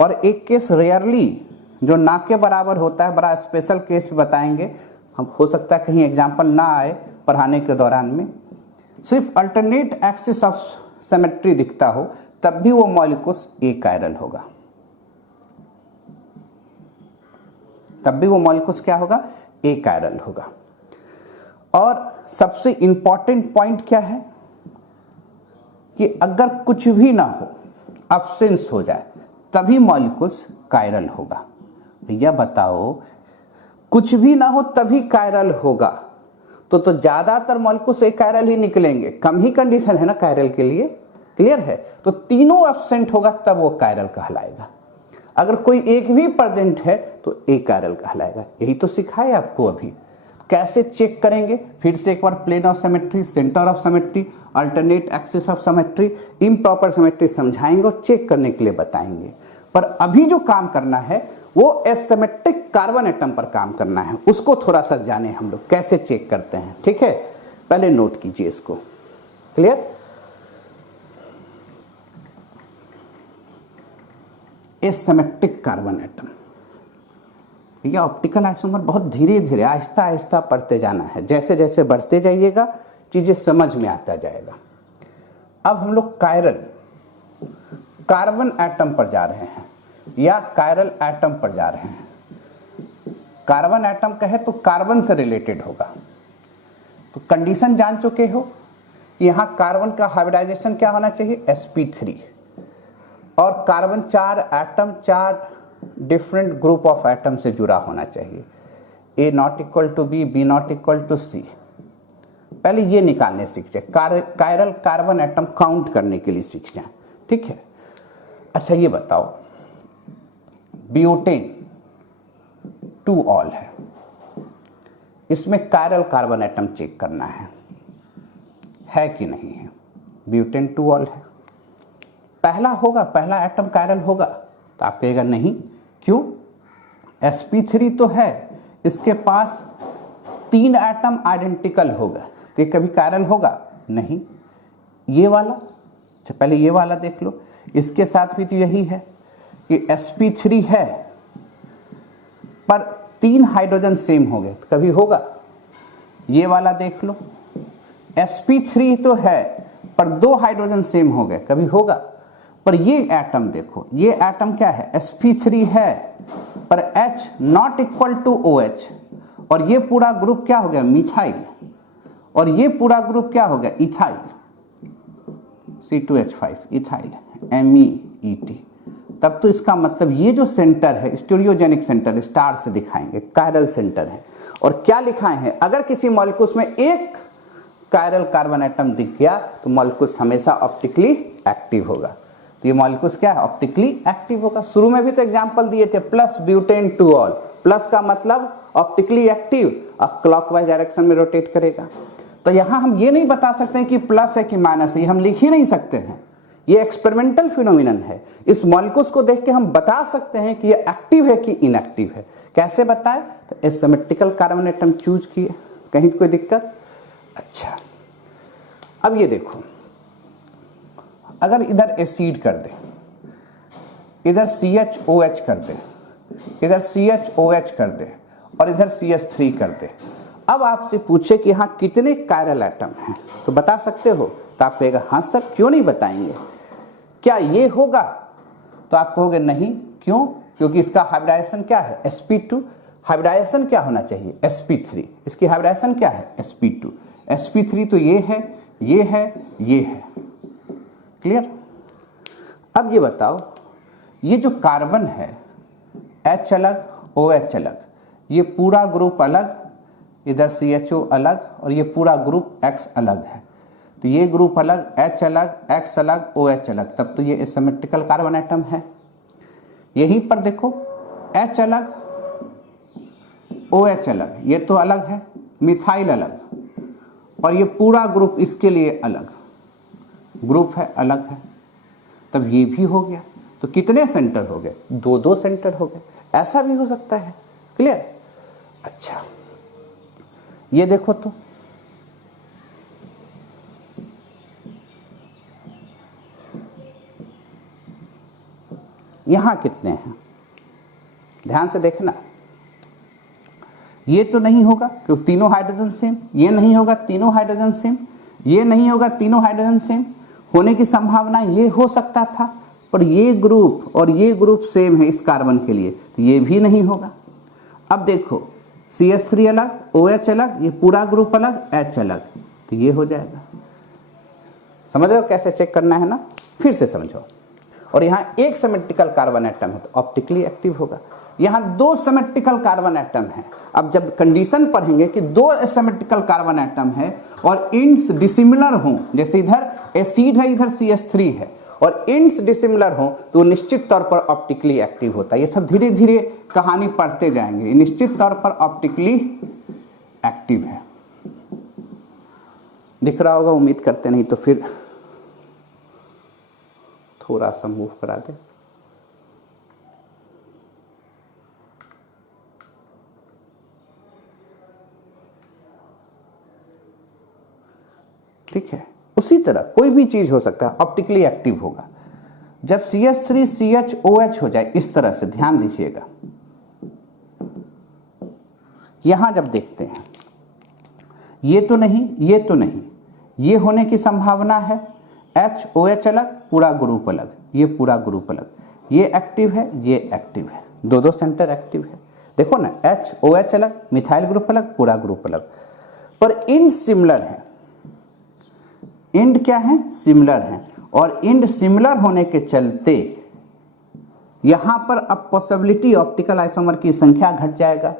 और एक केस रेयरली जो ना के बराबर होता है, बड़ा स्पेशल केस भी बताएंगे हम, हो सकता है कहीं एग्जाम्पल ना आए पढ़ाने के दौरान में, सिर्फ अल्टरनेट एक्सिस ऑफ सिमेट्री दिखता हो तब भी वो मॉलिक्यूल्स एक कायरल होगा, तब भी वो मॉलिक्यूल्स क्या होगा? एक कायरल होगा। और सबसे इंपॉर्टेंट पॉइंट क्या है कि अगर कुछ भी ना हो, एब्सेंस हो जाए, तभी मॉलिक्यूल्स कायरल होगा। भैया बताओ, कुछ भी ना हो तभी कायरल होगा तो ज्यादातर मॉलिक्यूल्स एक कायरल ही निकलेंगे। कम ही कंडीशन है ना कायरल के लिए, क्लियर है? तो तीनों एब्सेंट होगा तब वो कायरल कहलाएगा। अगर कोई एक भी प्रेजेंट है तो एक कायरल कहलाएगा। यही तो सिखाए आपको अभी। कैसे चेक करेंगे? फिर से एक बार, plane of symmetry, centre of symmetry, alternate axis of symmetry, improper symmetry समझाएंगे और चेक करने के लिए बताएंगे। पर अभी जो काम करना है वो एसिमेट्रिक कार्बन एटम पर काम करना है, उसको थोड़ा सा जाने हम लोग कैसे चेक करते हैं। ठीक है, पहले नोट कीजिए इसको, क्लियर? एसिमेट्रिक कार्बन एटम, यह ऑप्टिकल आइसोमर बहुत धीरे धीरे आहिस्ता आहिस्ता पढ़ते जाना है। जैसे जैसे बढ़ते जाइएगा चीजें समझ में आता जाएगा। अब हम लोग कायरल कार्बन एटम पर जा रहे हैं या कायरल एटम पर जा रहे हैं। कार्बन एटम कहे तो कार्बन से रिलेटेड होगा। तो कंडीशन जान चुके हो, यहां कार्बन का हाइब्रिडाइजेशन क्या होना चाहिए? sp3। और carbon 4 atom 4 different group of atom से जुड़ा होना चाहिए। A not equal to B, B not equal to C। पहले ये निकालने सीख जाए, कायरल कार्बन एटम काउंट करने के लिए सीख जाए। ठीक है, अच्छा ये बताओ, ब्यूटेन 2 ऑल है, इसमें कायरल कार्बन एटम चेक करना है कि नहीं है? ब्यूटेन 2 ऑल है, पहला होगा, पहला एटम कायरल होगा? तो आप कहेगा नहीं, क्यों? sp3 तो है, इसके पास 3 एटम आइडेंटिकल होगा, तो ये कभी कायरल होगा नहीं। ये वाला, अच्छा पहले ये वाला देख लो, इसके साथ भी तो यही है कि sp3 है पर 3 हाइड्रोजन सेम हो गए, तो कभी होगा? ये वाला देख लो, sp3 तो है पर 2 हाइड्रोजन सेम हो गए, कभी होगा? पर ये एटम देखो, ये एटम क्या है, sp3 है, पर H not equal to OH, और ये पूरा ग्रुप क्या हो गया, मिथाइल, और ये पूरा ग्रुप क्या हो गया, इथाइल, C2H5 इथाइल, MEET। तब तो इसका मतलब ये जो सेंटर है स्टीरियोजेनिक सेंटर, स्टार से दिखाएंगे, कायरल सेंटर है। और क्या लिखाए हैं, अगर किसी मॉलिक्यूल्स में एक कायरल कार्बन एटम दिख गया तो मॉलिक्यूल्स हमेशा ऑप्टिकली एक्टिव होगा। तो ये मॉलिक्यूल्स क्या है, ऑप्टिकली एक्टिव होगा। शुरू में भी तो एग्जांपल दिए थे, plus butane two all, plus का मतलब ऑप्टिकली एक्टिव, अब क्लॉकवाइज डायरेक्शन में रोटेट करेगा। तो यहां हम ये नहीं बता सकते कि प्लस है कि माइनस है, ये हम लिख ही नहीं सकते हैं, ये एक्सपेरिमेंटल फिनोमिनन है। इस मॉलिक्यूल्स को देख के हम बता सकते हैं कि ये एक्टिव है कि इनएक्टिव है। कैसे बताएं, तो एसिमेट्रिकल कार्बन एटम चूज किए, कहीं कोई दिक्कत। अच्छा, अब ये देखो, अगर इधर एसिड कर दे, इधर CHOH कर दे, इधर CHOH कर दे, और इधर CH3 कर दे, अब आपसे पूछे कि यहाँ कितने कायरल एटम हैं, तो बता सकते हो? तो आप कहेगा हाँ सर, क्यों नहीं बताएंगे, क्या ये होगा? तो आप कहोगे नहीं, क्यों? क्योंकि इसका हाइब्रिडाइजेशन क्या है, sp2, हाइब्रिडाइजेशन क्या होना चाहिए, sp3, इसकी हाइब्रिडाइजेशन क्या है, sp2, sp3 तो ये है, ये है, ये है। क्लियर? अब ये बताओ, ये जो कार्बन है, H अलग, OH अलग, ये पूरा ग्रुप अलग, इधर CHO अलग, और ये पूरा ग्रुप X अलग है। तो ये ग्रुप अलग, H अलग, X अलग, OH अलग, तब तो ये एसिमेट्रिकल कार्बन एटम है। यहीं पर देखो, H अलग, OH अलग, ये तो अलग है, मिथाइल अलग, और ये पूरा ग्रुप इसके लिए अलग ग्रुप है, अलग है, तब ये भी हो गया। तो कितने सेंटर हो गए, दो दो सेंटर हो गए। ऐसा भी हो सकता है। क्लियर? अच्छा, ये देखो तो, यहां कितने हैं, ध्यान से देखना। ये तो नहीं होगा क्योंकि तीनों हाइड्रोजन सेम, ये नहीं होगा तीनों हाइड्रोजन सेम, ये नहीं होगा तीनों हाइड्रोजन सेम। होने की संभावना ये हो सकता था, पर ये ग्रुप और ये ग्रुप सेम है इस कार्बन के लिए, तो ये भी नहीं होगा। अब देखो, CH3 अलग, OH अलग, ये पूरा ग्रुप अलग, H अलग, तो ये हो जाएगा। समझ रहे हो कैसे चेक करना है ना? फिर से समझो। और यहाँ एक सिमेट्रिकल कार्बन एटम है तो ऑप्टिकली एक्टिव होगा। यहाँ दो सिमेट्रिकल कार्बन एटम है, अब जब कंडीशन पढ़ेंगे कि दो सिमेट्रिकल कार्बन एटम है और इंड्स डिसिमिलर हों, जैसे इधर एसिड है, इधर CH3 है, और इंड्स डिसिमिलर हों, तो निश्चित तौर पर ऑप्टिकली एक्टिव होता है। ये सब धीरे धीरे कहानी पढ़ते जाएंगे। निश्चित तौर पर ऑप्टिकली एक्टिव है। दिख रहा होगा, उम्मीद करते, नहीं तो फिर थोड़ा सा मूव करा दे। ठीक है, उसी तरह कोई भी चीज हो सकता है, ऑप्टिकली एक्टिव होगा। जब CH3 CHOH हो जाए, इस तरह से ध्यान दीजिएगा। यहां जब देखते हैं, ये तो नहीं, ये तो नहीं, ये होने की संभावना है। HOH अलग, पूरा ग्रुप अलग, ये पूरा ग्रुप अलग, ये एक्टिव है, ये एक्टिव है, दो दो सेंटर एक्टिव है। देखो ना, HOH अलग, मिथाइल ग्रुप अलग, पूरा ग्रुप अलग, पर इंड सिमिलर है। इंड क्या है, सिमिलर है, और इंड सिमिलर होने के चलते यहां पर अब पॉसिबिलिटी ऑप्टिकल आइसोमर की संख्या घट जाएगा।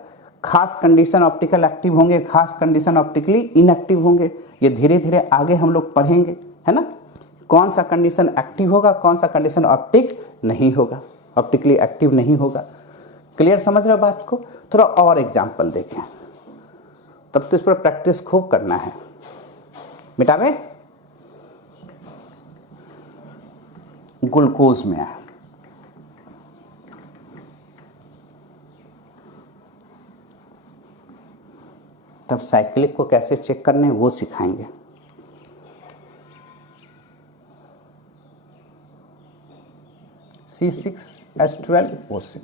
खास कंडीशन ऑप्टिकल एक्टिव होंगे, खास कंडीशन ऑप्टिकली इनएक्टिव होंगे। ये धीरे धीरे आगे हम लोग पढ़ेंगे, है ना, कौन सा कंडीशन एक्टिव होगा, कौन सा कंडीशन ऑप्टिक नहीं होगा, ऑप्टिकली एक्टिव नहीं होगा। क्लियर समझ रहे हो बात को? थोड़ा और एग्जांपल देखें, तब तो इस पर प्रैक्टिस खूब करना है। मिटावे, ग्लूकोज में है, तब साइक्लिक को कैसे चेक करने वो सिखाएंगे। C6H12O6,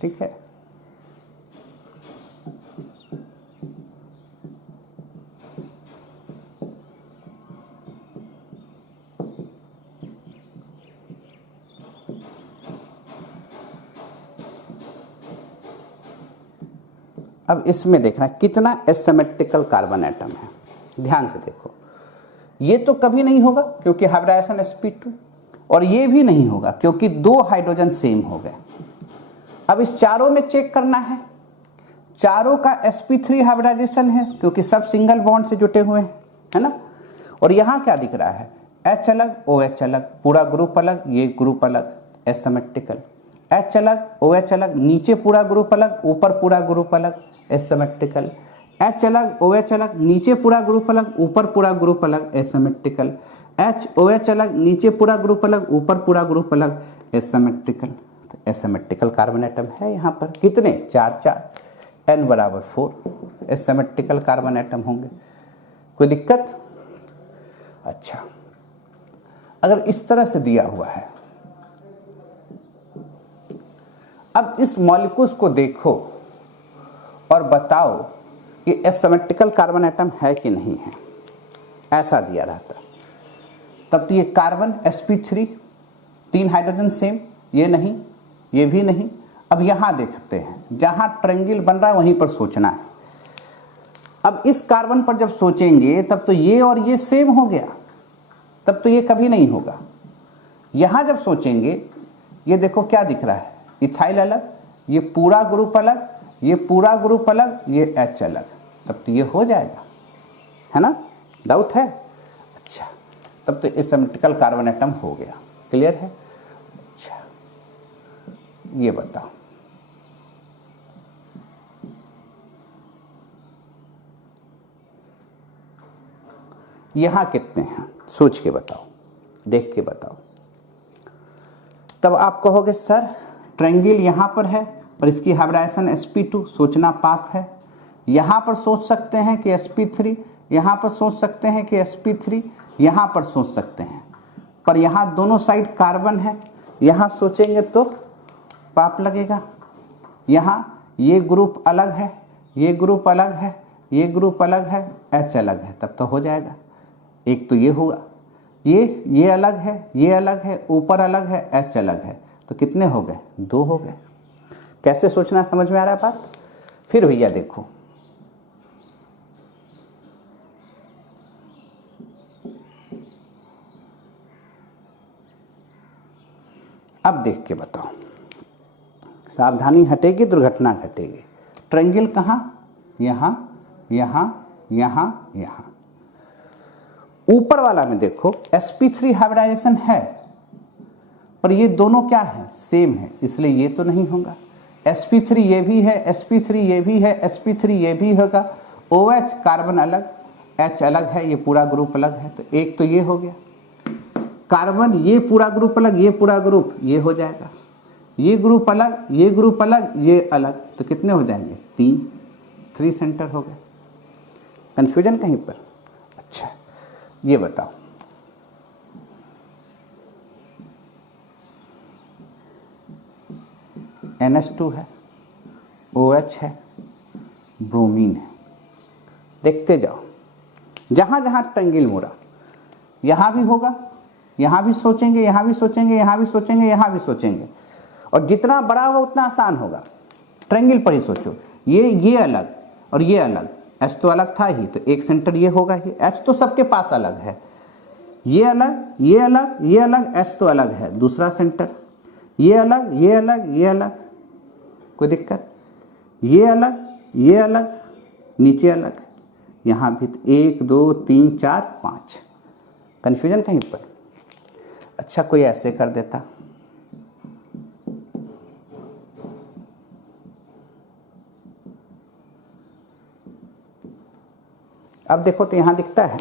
ठीक है। अब इसमें देखना कितना एसिमेट्रिकल कार्बन एटम है, ध्यान से देखो। ये तो कभी नहीं होगा क्योंकि हाइब्रिडाइजेशन sp2, और ये भी नहीं होगा क्योंकि 2 हाइड्रोजन सेम हो गए। अब इस चारों में चेक करना है, चारों का sp3 हाइब्रिडाइजेशन है क्योंकि सब सिंगल बॉन्ड से जुटे हुए हैं, है ना। और यहाँ क्या दिख रहा है, H अलग OH अलग, पूरा ग्रुप अलग, ये ग्रुप अलग, एसिमेट्रिकल। H अलग OH अलग, नीचे पूरा ग्रुप अलग, ऊपर पूरा ग्रुप अलग, एसिमेट्रिकल। H अलग OH अलग, नीचे पूरा ग्रुप अलग, ऊपर पूरा ग्रुप अलग, एसिमेट्रिकल। H OH अलग, नीचे पूरा ग्रुप अलग, ऊपर पूरा ग्रुप अलग, एसिमेट्रिकल। तो एसिमेट्रिकल कार्बन एटम है यहाँ पर कितने, 4 4, n बराबर 4 एसिमेट्रिकल कार्बन एटम होंगे। कोई दिक्कत? अच्छा, अगर इस तरह से दिया हुआ है, अब इस मॉलिक्यूल्स को देखो और बताओ कि एसिमेट्रिकल कार्बन एटम है कि नहीं है। ऐसा दिया रहता तब तो ये कार्बन sp3 3 हाइड्रोजन सेम, ये नहीं, ये भी नहीं। अब यहां देखते हैं, जहां ट्रायंगल बन रहा है वहीं पर सोचना है। अब इस कार्बन पर जब सोचेंगे तब तो ये और ये सेम हो गया, तब तो ये कभी नहीं होगा। यहां जब सोचेंगे, ये देखो क्या दिख रहा है, इथाइल अलग, ये पूरा ग्रुप अलग, ये पूरा ग्रुप अलग, ये H अलग, तब तो ये हो जाएगा, है ना। डाउट है? अच्छा, तब तो एसिमेट्रिकल कार्बन एटम हो गया। क्लियर है? अच्छा, ये बताओ, यहां कितने हैं, सोच के बताओ, देख के बताओ। तब आप कहोगे सर ट्रायंगल यहां पर है और इसकी हाइब्रिडाइजेशन sp2, सोचना पाप है। यहां पर सोच सकते हैं कि sp3, यहां पर सोच सकते हैं कि sp3, यहां पर सोच सकते हैं, पर यहां दोनों साइड कार्बन है, यहां सोचेंगे तो पाप लगेगा। यहां ये ग्रुप अलग है, ये ग्रुप अलग है, ये ग्रुप अलग है, H अलग है, तब तो हो जाएगा। एक तो ये होगा, ये अलग है, ये अलग है, ऊपर अलग है, H अलग है, तो कितने हो गए, 2 हो गए। कैसे सोचना, समझ में आ रहा है बात? फिर भैया देखो, अब देख के बताओ, सावधानी हटेगी दुर्घटना घटेगी। ट्रायंगल कहाँ, यहां यहां यहां यहां। ऊपर वाला में देखो sp3 हाइब्रिडाइजेशन है, पर ये दोनों क्या है, सेम है, इसलिए ये तो नहीं होगा। sp3 ये भी है, sp3 ये भी है, sp3 ये भी होगा। OH कार्बन अलग, H अलग है, ये पूरा ग्रुप अलग है, तो एक तो ये हो गया। कार्बन ये पूरा ग्रुप अलग, ये पूरा ग्रुप, ये हो जाएगा। ये ग्रुप अलग, ये ग्रुप अलग, ये अलग, तो कितने हो जाएंगे, 3 सेंटर हो गए। कंफ्यूजन कहीं पर? अच्छा, ये बताओ, NH2 है, OH है, ब्रोमीन है। देखते जाओ, जहां जहां ट्रायंगल मुड़ा, यहां भी होगा, यहां भी सोचेंगे, यहां भी सोचेंगे, यहां भी सोचेंगे, यहां भी सोचेंगे, और जितना बड़ा होगा उतना आसान होगा। ट्रायंगल पर ही सोचो, ये अलग और ये अलग, H तो अलग था ही, तो एक सेंटर ये होगा ही। H तो सबके पास अलग है, ये अलग, ये अलग, ये अलग, H तो अलग है, दूसरा सेंटर, ये अलग, ये अलग, ये अलग, कोई दिक्कत? ये अलग, ये अलग, नीचे अलग, यहां भी 1 2 3 4 5। कंफ्यूजन कहीं पर? अच्छा, कोई ऐसे कर देता, अब देखो तो यहां दिखता है,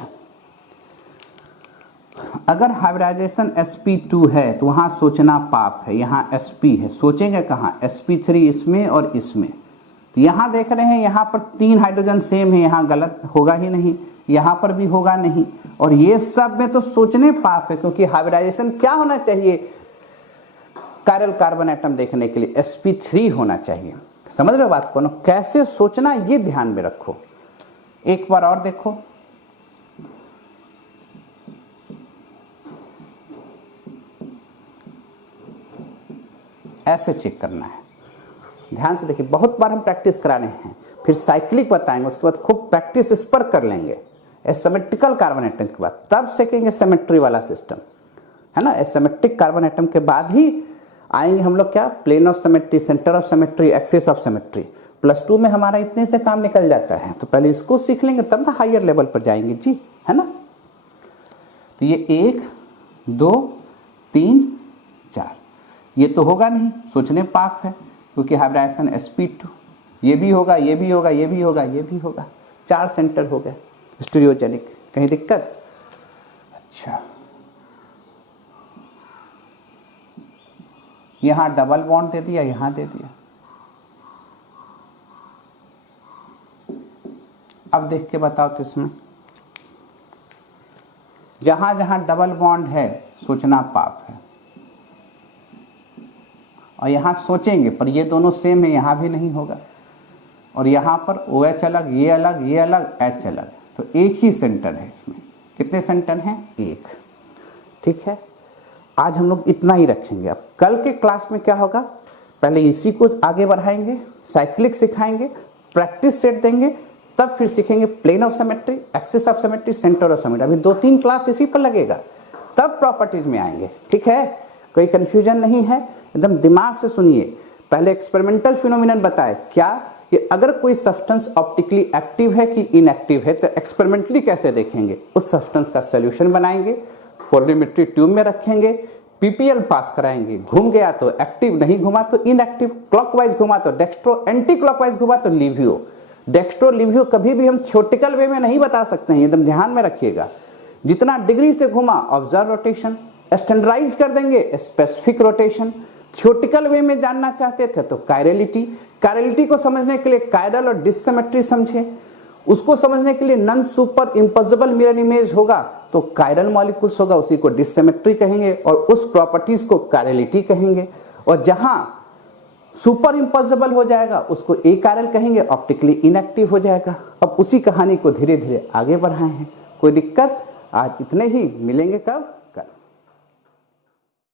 अगर हाइब्रिडाइजेशन sp2 है तो वहां सोचना पाप है। यहां sp है, सोचेंगे कहां, sp3 इसमें और इसमें। तो यहां देख रहे हैं, यहां पर 3 हाइड्रोजन सेम है, यहां गलत होगा ही नहीं, यहां पर भी होगा नहीं, और ये सब में तो सोचने पाप है, क्योंकि हाइब्रिडाइजेशन क्या होना चाहिए कायरल कार्बन एटम देखने के लिए, sp3 होना चाहिए। समझ रहे हो बात को ना? कैसे सोचना ये ध्यान में रखो। एक बार और देखो, ऐसे चेक करना है, ध्यान से देखिए। बहुत बार हम प्रैक्टिस करा रहे हैं, फिर साइक्लिक बताएंगे, उसके बाद खूब प्रैक्टिस इस पर कर लेंगे एसिमेट्रिकल कार्बन एटम के बाद, तब सीखेंगे सिमेट्री वाला सिस्टम, है ना। एसिमेट्रिक कार्बन एटम के बाद ही आएंगे हम लोग क्या, plane of symmetry, centre of symmetry, axis of symmetry. +2 में हमारा इतने से काम निकल जाता है, तो पहले इसको सीख लेंगे तब ना हायर लेवल पर जाएंगे जी, है ना। तो ये 1 2 3 4 ये तो होगा नहीं, सोचने पाप है, क्योंकि हाइब्रिडाइजेशन sp2, ये भी होगा, ये भी होगा, ये भी होगा, ये भी होगा, 4 सेंटर हो गए स्टीरियोजेनिक। कहीं दिक्कत? अच्छा, यहां डबल बॉन्ड दे दिया, यहां दे दिया। अब देख के बताओ तो इसमें जहां जहां डबल बॉन्ड है सोचना पाप है, और यहां सोचेंगे पर ये दोनों सेम है, यहां भी नहीं होगा, और यहां पर OH अलग, ये अलग, ये अलग, H अलग, तो एक ही सेंटर है इसमें। कितने सेंटर हैं? 1। ठीक है, आज हम लोग इतना ही रखेंगे। अब कल के क्लास में क्या होगा, पहले इसी को आगे बढ़ाएंगे, साइक्लिक सिखाएंगे, प्रैक्टिस सेट देंगे, तब फिर सीखेंगे plane of symmetry, axis of symmetry, centre of symmetry. अभी 2-3 क्लास इसी पर लगेगा, तब प्रॉपर्टीज में आएंगे। ठीक है, कोई कंफ्यूजन नहीं है, एकदम दिमाग से सुनिए। पहले एक्सपेरिमेंटल फिनोमिनन बताए क्या, कि अगर कोई सब्सटेंस ऑप्टिकली एक्टिव है कि इनएक्टिव है, तो एक्सपेरिमेंटली कैसे देखेंगे, उस सब्सटेंस का सोल्यूशन बनाएंगे, पोलरीमेट्री ट्यूब में रखेंगे, पीपीएल पास कराएंगे, घूम गया तो एक्टिव, नहीं घुमा तो इनएक्टिव, क्लॉकवाइज घुमा तो डेक्स्ट्रो, एंटी क्लॉकवाइज घुमा तो लिवियो। डेक्स्ट्रो लिवियो कभी भी हम थ्योरेटिकल वे में नहीं बता सकते हैं, एकदम ध्यान में रखिएगा। जितना डिग्री से घुमा ऑब्जर्व रोटेशन, स्टैंडर्डाइज कर देंगे स्पेसिफिक रोटेशन। थ्योरेटिकल वे में जानना चाहते थे तो कायरलिटी, कायरलिटी को समझने के लिए कायरल और डिसिमेट्री समझे, उसको समझने के लिए non super impossible mirror image होगा तो कायरल मॉलिक्यूल्स होगा, उसी को डिसिमेट्री कहेंगे, और उस प्रॉपर्टीज को कायरलिटी कहेंगे। और जहां सुपर इम्पॉसिबल हो जाएगा उसको एकायरल कहेंगे, ऑप्टिकली इनएक्टिव हो जाएगा। अब उसी कहानी को धीरे धीरे आगे बढ़ाए हैं, कोई दिक्कत? आज इतने ही, मिलेंगे कब?